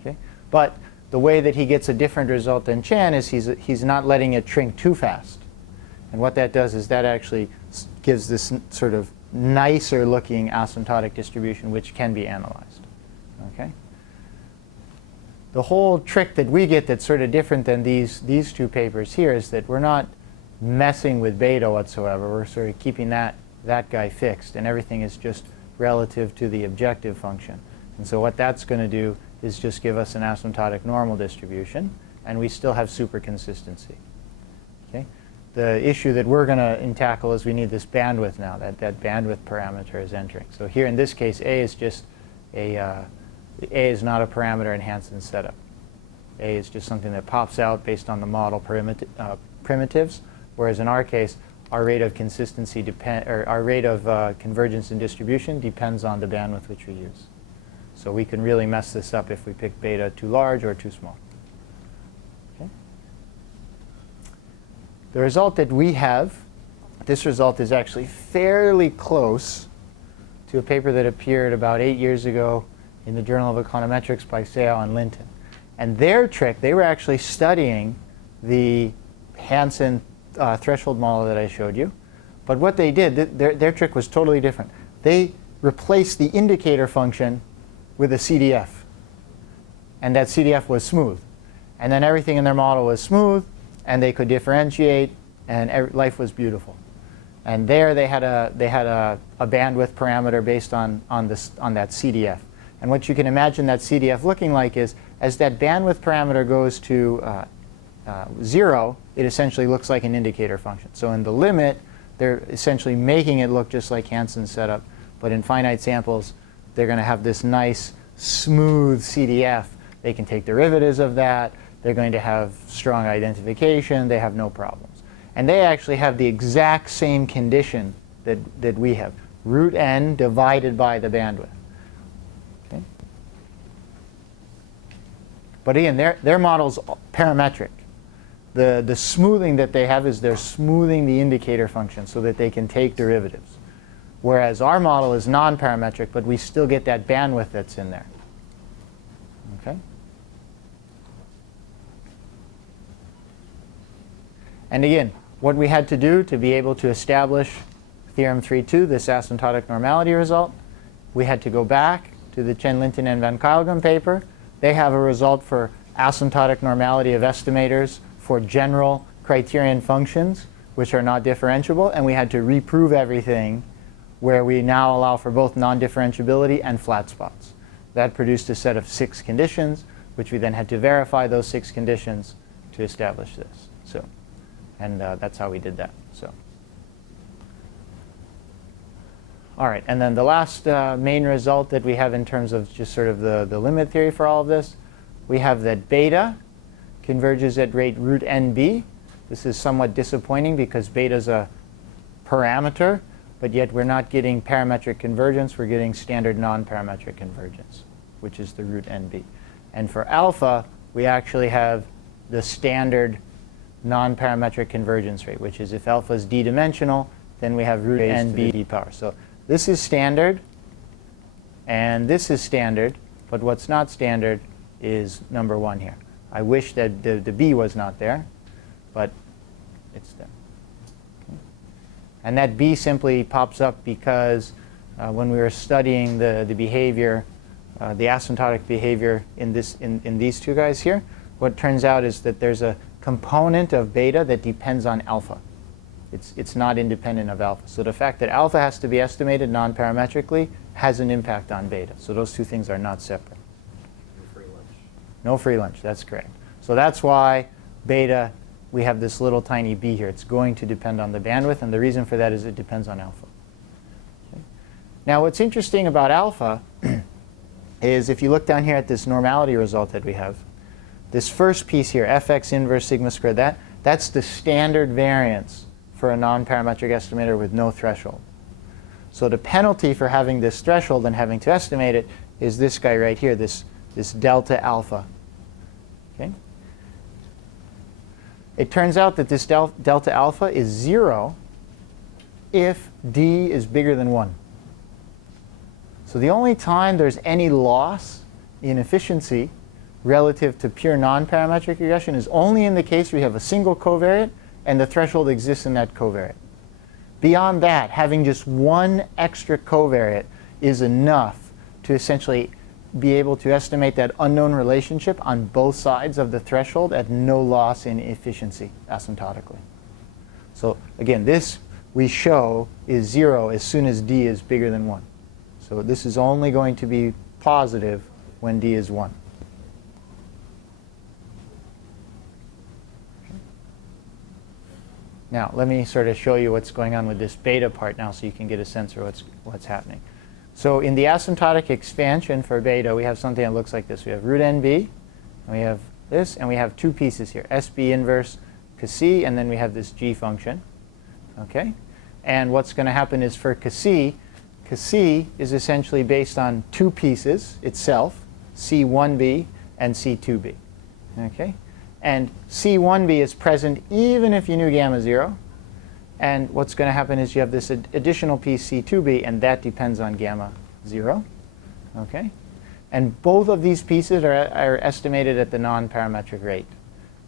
Okay? But the way that he gets a different result than Chan is he's not letting it shrink too fast. And what that does is that actually gives this sort of nicer looking asymptotic distribution, which can be analyzed. Okay? The whole trick that we get that's sort of different than these two papers here is that we're not messing with beta whatsoever. We're sort of keeping that guy fixed, and everything is just relative to the objective function. And so what that's going to do is just give us an asymptotic normal distribution, and we still have super consistency. Okay? The issue that we're going to tackle is we need this bandwidth now. That bandwidth parameter is entering. So here in this case, a is just a is not a parameter in Hansen's setup. A is just something that pops out based on the model primitives. Whereas in our case, our rate of consistency or our rate of convergence and distribution depends on the bandwidth which we use. So we can really mess this up if we pick beta too large or too small. Okay? The result that we have, this result is actually fairly close to a paper that appeared about 8 years ago in the Journal of Econometrics by Seau and Linton. And their trick, they were actually studying the Hansen threshold model that I showed you. But what they did, their trick was totally different. They replaced the indicator function with a CDF. And that CDF was smooth. And then everything in their model was smooth, and they could differentiate, and life was beautiful. And there they had a bandwidth parameter based on that CDF. And what you can imagine that CDF looking like is, as that bandwidth parameter goes to 0, it essentially looks like an indicator function. So in the limit, they're essentially making it look just like Hansen's setup. But in finite samples, they're going to have this nice, smooth CDF. They can take derivatives of that. They're going to have strong identification. They have no problems. And they actually have the exact same condition that we have. Root n divided by the bandwidth. Okay? But again, their model's parametric. The smoothing that they have is they're smoothing the indicator function so that they can take derivatives. Whereas our model is non-parametric, but we still get that bandwidth that's in there. Okay? And again, what we had to do to be able to establish Theorem 3.2, this asymptotic normality result, we had to go back to the Chen, Linton, and Van Kuylegem paper. They have a result for asymptotic normality of estimators for general criterion functions, which are not differentiable. And we had to reprove everything where we now allow for both non-differentiability and flat spots. That produced a set of 6 conditions, which we then had to verify those 6 conditions to establish this. So, and that's how we did that. So, all right, and then the last main result that we have in terms of just sort of the limit theory for all of this, we have that beta converges at rate root NB. This is somewhat disappointing because beta is a parameter, but yet we're not getting parametric convergence. We're getting standard non-parametric convergence, which is the root NB. And for alpha, we actually have the standard non-parametric convergence rate, which is if alpha is d-dimensional, then we have root NB d power. So this is standard, and this is standard, but what's not standard is number 1 here. I wish that the b was not there, but it's there. Okay. And that b simply pops up because when we were studying the behavior, the asymptotic behavior in these two guys here, what turns out is that there's a component of beta that depends on alpha. It's not independent of alpha. So the fact that alpha has to be estimated non-parametrically has an impact on beta. So those two things are not separate. No free lunch, that's correct. So that's why beta, we have this little tiny b here. It's going to depend on the bandwidth, and the reason for that is it depends on alpha. Okay. Now what's interesting about alpha is if you look down here at this normality result that we have, this first piece here, fx inverse sigma squared, that's the standard variance for a non-parametric estimator with no threshold. So the penalty for having this threshold and having to estimate it is this guy right here, this delta alpha. Okay? It turns out that this delta alpha is 0 if d is bigger than 1. So the only time there's any loss in efficiency relative to pure non-parametric regression is only in the case we have a single covariate and the threshold exists in that covariate. Beyond that, having just one extra covariate is enough to essentially be able to estimate that unknown relationship on both sides of the threshold at no loss in efficiency asymptotically. So again, this we show is 0 as soon as d is bigger than 1. So this is only going to be positive when d is 1. Now, let me sort of show you what's going on with this beta part now so you can get a sense of what's happening. So in the asymptotic expansion for beta, we have something that looks like this. We have root nb, and we have this, and we have two pieces here, SB inverse Cassi, and then we have this g function. Okay? And what's going to happen is for Cassi is essentially based on two pieces itself, C1b and C2b. Okay? And C1b is present even if you knew gamma 0. And what's going to happen is you have this additional piece C2b, and that depends on gamma 0. Okay? And both of these pieces are estimated at the non-parametric rate.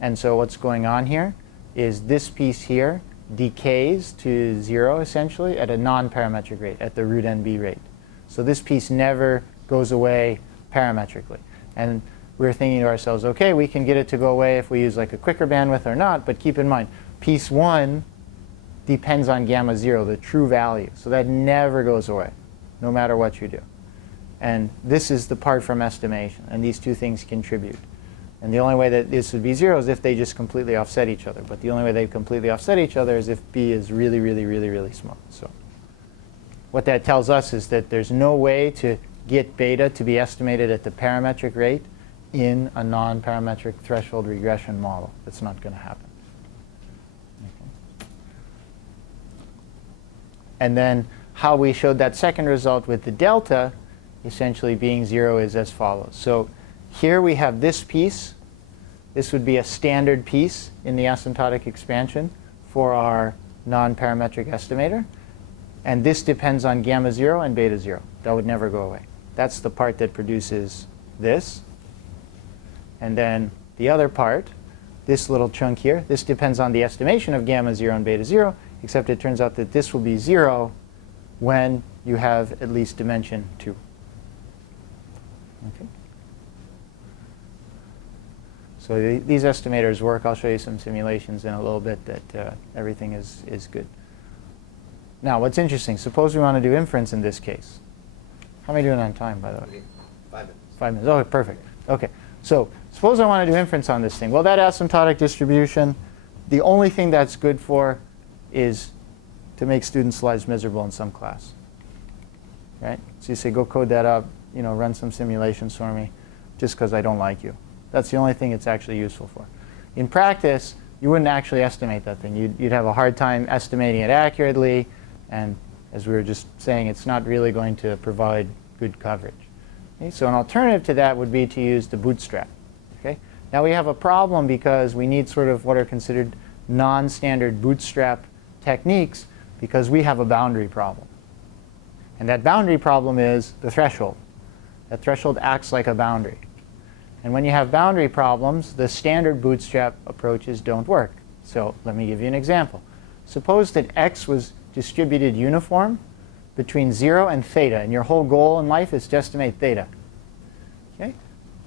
And so what's going on here is this piece here decays to 0 essentially at a non-parametric rate, at the root nb rate. So this piece never goes away parametrically. And we're thinking to ourselves, okay, we can get it to go away if we use like a quicker bandwidth or not, but keep in mind, piece 1 depends on gamma 0, the true value. So that never goes away, no matter what you do. And this is the part from estimation, and these two things contribute. And the only way that this would be 0 is if they just completely offset each other. But the only way they completely offset each other is if b is really, really, really, really small. So what that tells us is that there's no way to get beta to be estimated at the parametric rate in a non-parametric threshold regression model. That's not going to happen. Okay. And then how we showed that second result with the delta essentially being 0 is as follows. So here we have this piece. This would be a standard piece in the asymptotic expansion for our non-parametric estimator. And this depends on gamma 0 and beta 0. That would never go away. That's the part that produces this. And then the other part, this little chunk here, this depends on the estimation of gamma 0 and beta 0, except it turns out that this will be 0 when you have at least dimension 2. Okay. So these estimators work. I'll show you some simulations in a little bit that everything is good. Now, what's interesting, suppose we want to do inference in this case. How am I doing on time, by the way? 5 minutes. 5 minutes. Oh, perfect. OK. So suppose I want to do inference on this thing. Well, that asymptotic distribution, the only thing that's good for is to make students' lives miserable in some class. Right? So you say, go code that up, run some simulations for me, just because I don't like you. That's the only thing it's actually useful for. In practice, you wouldn't actually estimate that thing. You'd have a hard time estimating it accurately. And as we were just saying, it's not really going to provide good coverage. Okay? So an alternative to that would be to use the bootstrap. Okay? Now we have a problem because we need sort of what are considered non-standard bootstrap techniques because we have a boundary problem. And that boundary problem is the threshold. That threshold acts like a boundary. And when you have boundary problems, the standard bootstrap approaches don't work. So let me give you an example. Suppose that x was distributed uniform between 0 and theta, and your whole goal in life is to estimate theta. Okay?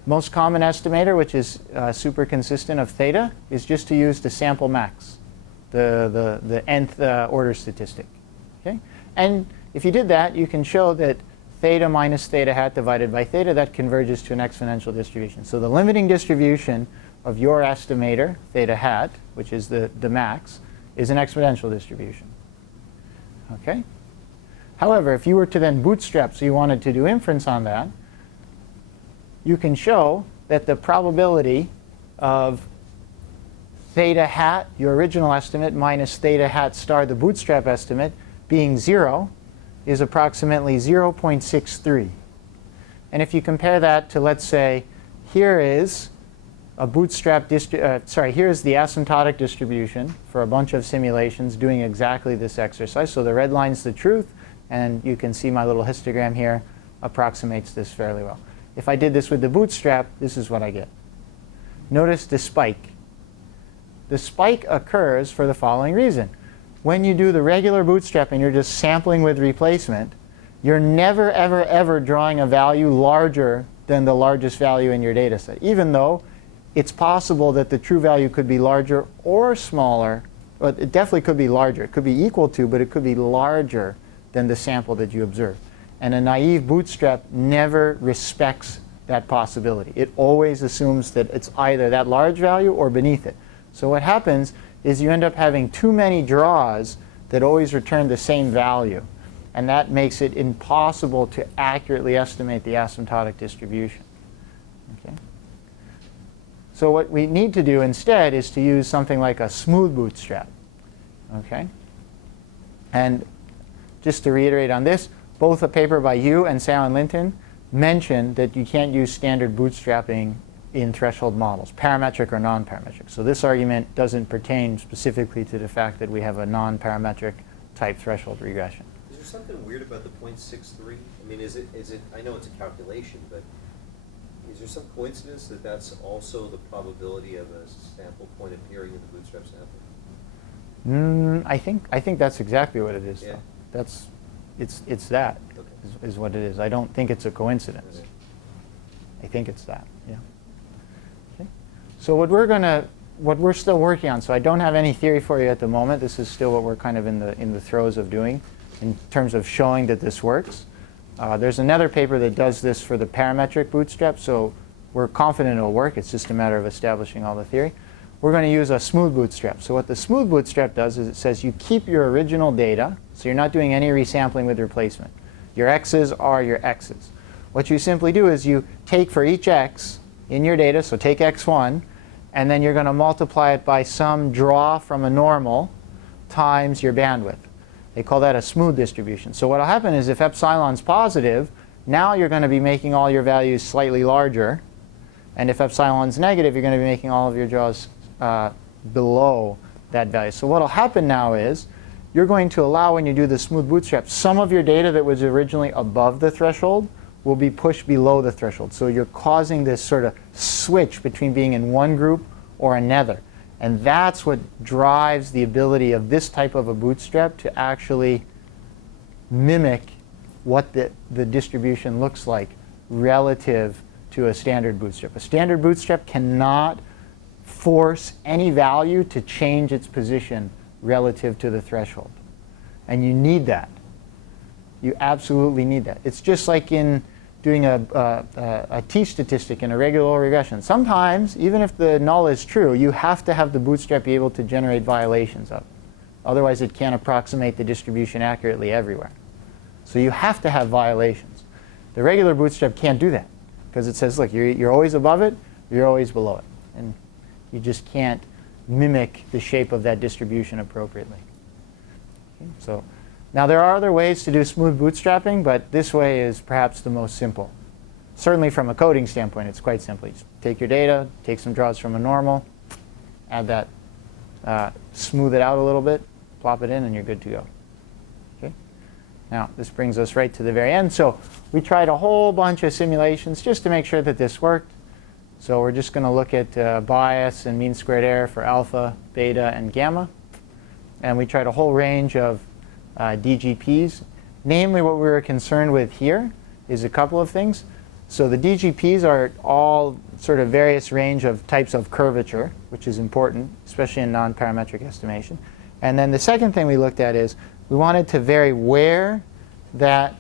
Most common estimator, which is super consistent of theta, is just to use the sample max, the nth order statistic. Okay? And if you did that, you can show that theta minus theta hat divided by theta, that converges to an exponential distribution. So the limiting distribution of your estimator, theta hat, which is the max, is an exponential distribution. Okay? However, if you were to then bootstrap, so you wanted to do inference on that, you can show that the probability of theta hat, your original estimate, minus theta hat star, the bootstrap estimate, being 0 is approximately 0.63. And if you compare that to, let's say, here is a bootstrap here's the asymptotic distribution for a bunch of simulations doing exactly this exercise. So the red line's the truth, and you can see my little histogram here approximates this fairly well. If I did this with the bootstrap, this is what I get. Notice the spike. The spike occurs for the following reason. When you do the regular bootstrapping, you're just sampling with replacement. You're never, ever, ever drawing a value larger than the largest value in your data set, even though it's possible that the true value could be larger or smaller. But it definitely could be larger. It could be equal to, but it could be larger than the sample that you observed. And a naive bootstrap never respects that possibility. It always assumes that it's either that large value or beneath it. So what happens is you end up having too many draws that always return the same value. And that makes it impossible to accurately estimate the asymptotic distribution. Okay? So what we need to do instead is to use something like a smooth bootstrap. Okay? And just to reiterate on this, both a paper by you and Sao and Linton mention that you can't use standard bootstrapping in threshold models, parametric or non-parametric. So this argument doesn't pertain specifically to the fact that we have a non-parametric type threshold regression. Is there something weird about the 0.63? I mean, is it? I know it's a calculation, but is there some coincidence that that's also the probability of a sample point appearing in the bootstrap sample? I think that's exactly what it is. Yeah. Though. It's that Okay. is what it is. I don't think it's a coincidence. Okay. I think it's that. Yeah. Okay. So what we're still working on. So I don't have any theory for you at the moment. This is still what we're kind of in the throes of doing in terms of showing that this works. There's another paper that does this for the parametric bootstrap. So we're confident it'll work. It's just a matter of establishing all the theory. We're going to use a smooth bootstrap. So what the smooth bootstrap does is it says you keep your original data. So you're not doing any resampling with replacement. Your x's are your x's. What you simply do is you take for each x in your data, so take x1, and then you're going to multiply it by some draw from a normal times your bandwidth. They call that a smooth distribution. So what will happen is if epsilon's positive, now you're going to be making all your values slightly larger. And if epsilon's negative, you're going to be making all of your draws below that value. So what will happen now is you're going to allow, when you do the smooth bootstrap, some of your data that was originally above the threshold will be pushed below the threshold. So you're causing this sort of switch between being in one group or another. And that's what drives the ability of this type of a bootstrap to actually mimic what the distribution looks like relative to a standard bootstrap. A standard bootstrap cannot force any value to change its position relative to the threshold. And you need that. You absolutely need that. It's just like in doing a t-statistic in a regular regression. Sometimes, even if the null is true, you have to have the bootstrap be able to generate violations of it. Otherwise, it can't approximate the distribution accurately everywhere. So you have to have violations. The regular bootstrap can't do that because it says, look, you're always above it, you're always below it. And you just can't mimic the shape of that distribution appropriately. Okay, so now there are other ways to do smooth bootstrapping, but this way is perhaps the most simple. Certainly from a coding standpoint, it's quite simple. You just take your data, take some draws from a normal, add that, smooth it out a little bit, plop it in, and you're good to go. Okay? Now, this brings us right to the very end. So we tried a whole bunch of simulations just to make sure that this worked. So we're just going to look at bias and mean squared error for alpha, beta, and gamma. And we tried a whole range of DGPs. Namely, what we were concerned with here is a couple of things. So the DGPs are all sort of various range of types of curvature, which is important, especially in non-parametric estimation. And then the second thing we looked at is we wanted to vary where that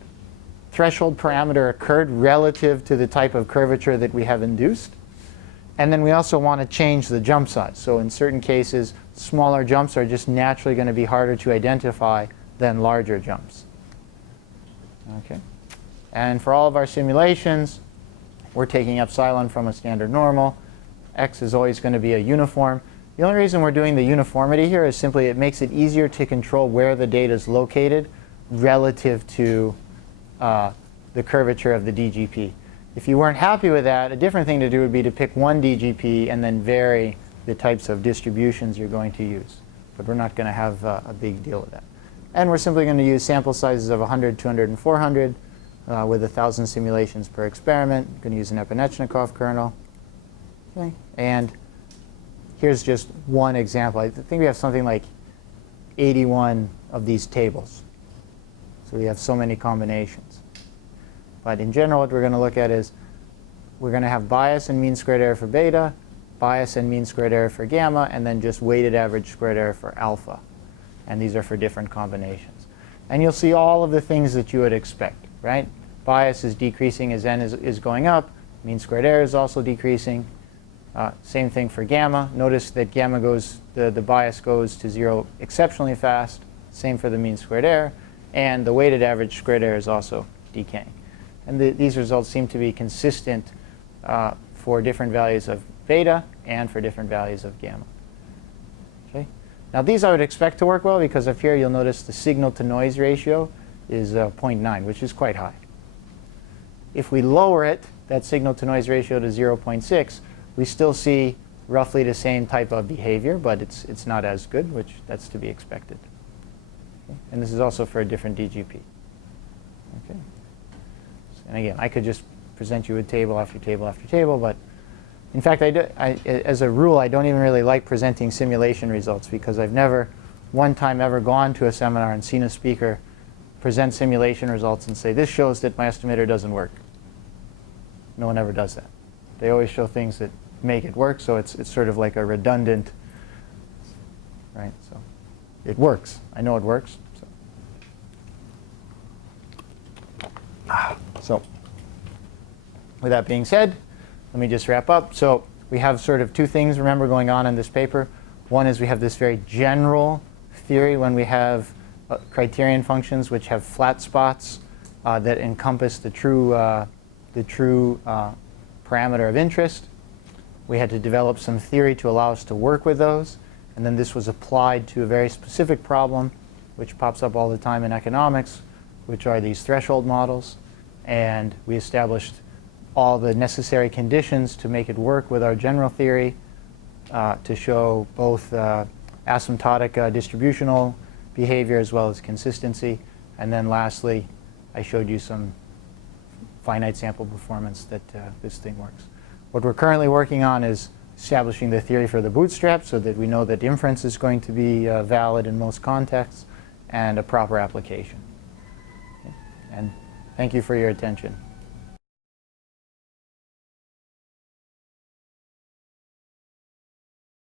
threshold parameter occurred relative to the type of curvature that we have induced. And then we also want to change the jump size. So in certain cases, smaller jumps are just naturally going to be harder to identify than larger jumps. Okay. And for all of our simulations, we're taking epsilon from a standard normal. X is always going to be a uniform. The only reason we're doing the uniformity here is simply it makes it easier to control where the data is located relative to the curvature of the DGP. If you weren't happy with that, a different thing to do would be to pick one DGP and then vary the types of distributions you're going to use. But we're not going to have a big deal with that. And we're simply going to use sample sizes of 100, 200, and 400 with 1,000 simulations per experiment. We're going to use an Epinechnikov kernel. Okay. And here's just one example. I think we have something like 81 of these tables. So we have so many combinations. But in general, what we're going to look at is we're going to have bias and mean squared error for beta, bias and mean squared error for gamma, and then just weighted average squared error for alpha. And these are for different combinations. And you'll see all of the things that you would expect, right? Bias is decreasing as n is going up. Mean squared error is also decreasing. Same thing for gamma. Notice that gamma goes, the bias goes to 0 exceptionally fast. Same for the mean squared error. And the weighted average squared error is also decaying. And these results seem to be consistent for different values of beta and for different values of gamma. Okay. Now these I would expect to work well because up here you'll notice the signal to noise ratio is 0.9, which is quite high. If we lower it, that signal to noise ratio to 0.6, we still see roughly the same type of behavior, but it's not as good, which that's to be expected. Okay. And this is also for a different DGP. Okay. And again, I could just present you with table after table after table, but in fact, as a rule, I don't even really like presenting simulation results because I've never one time ever gone to a seminar and seen a speaker present simulation results and say, this shows that my estimator doesn't work. No one ever does that. They always show things that make it work, so it's sort of like a redundant, right? So it works. I know it works. So with that being said, let me just wrap up. So we have sort of two things, remember, going on in this paper. One is we have this very general theory when we have criterion functions which have flat spots that encompass the true parameter of interest. We had to develop some theory to allow us to work with those. And then this was applied to a very specific problem, which pops up all the time in economics, which are these threshold models. And we established all the necessary conditions to make it work with our general theory to show both asymptotic distributional behavior as well as consistency. And then lastly, I showed you some finite sample performance that this thing works. What we're currently working on is establishing the theory for the bootstrap so that we know that inference is going to be valid in most contexts and a proper application. Okay. And thank you for your attention.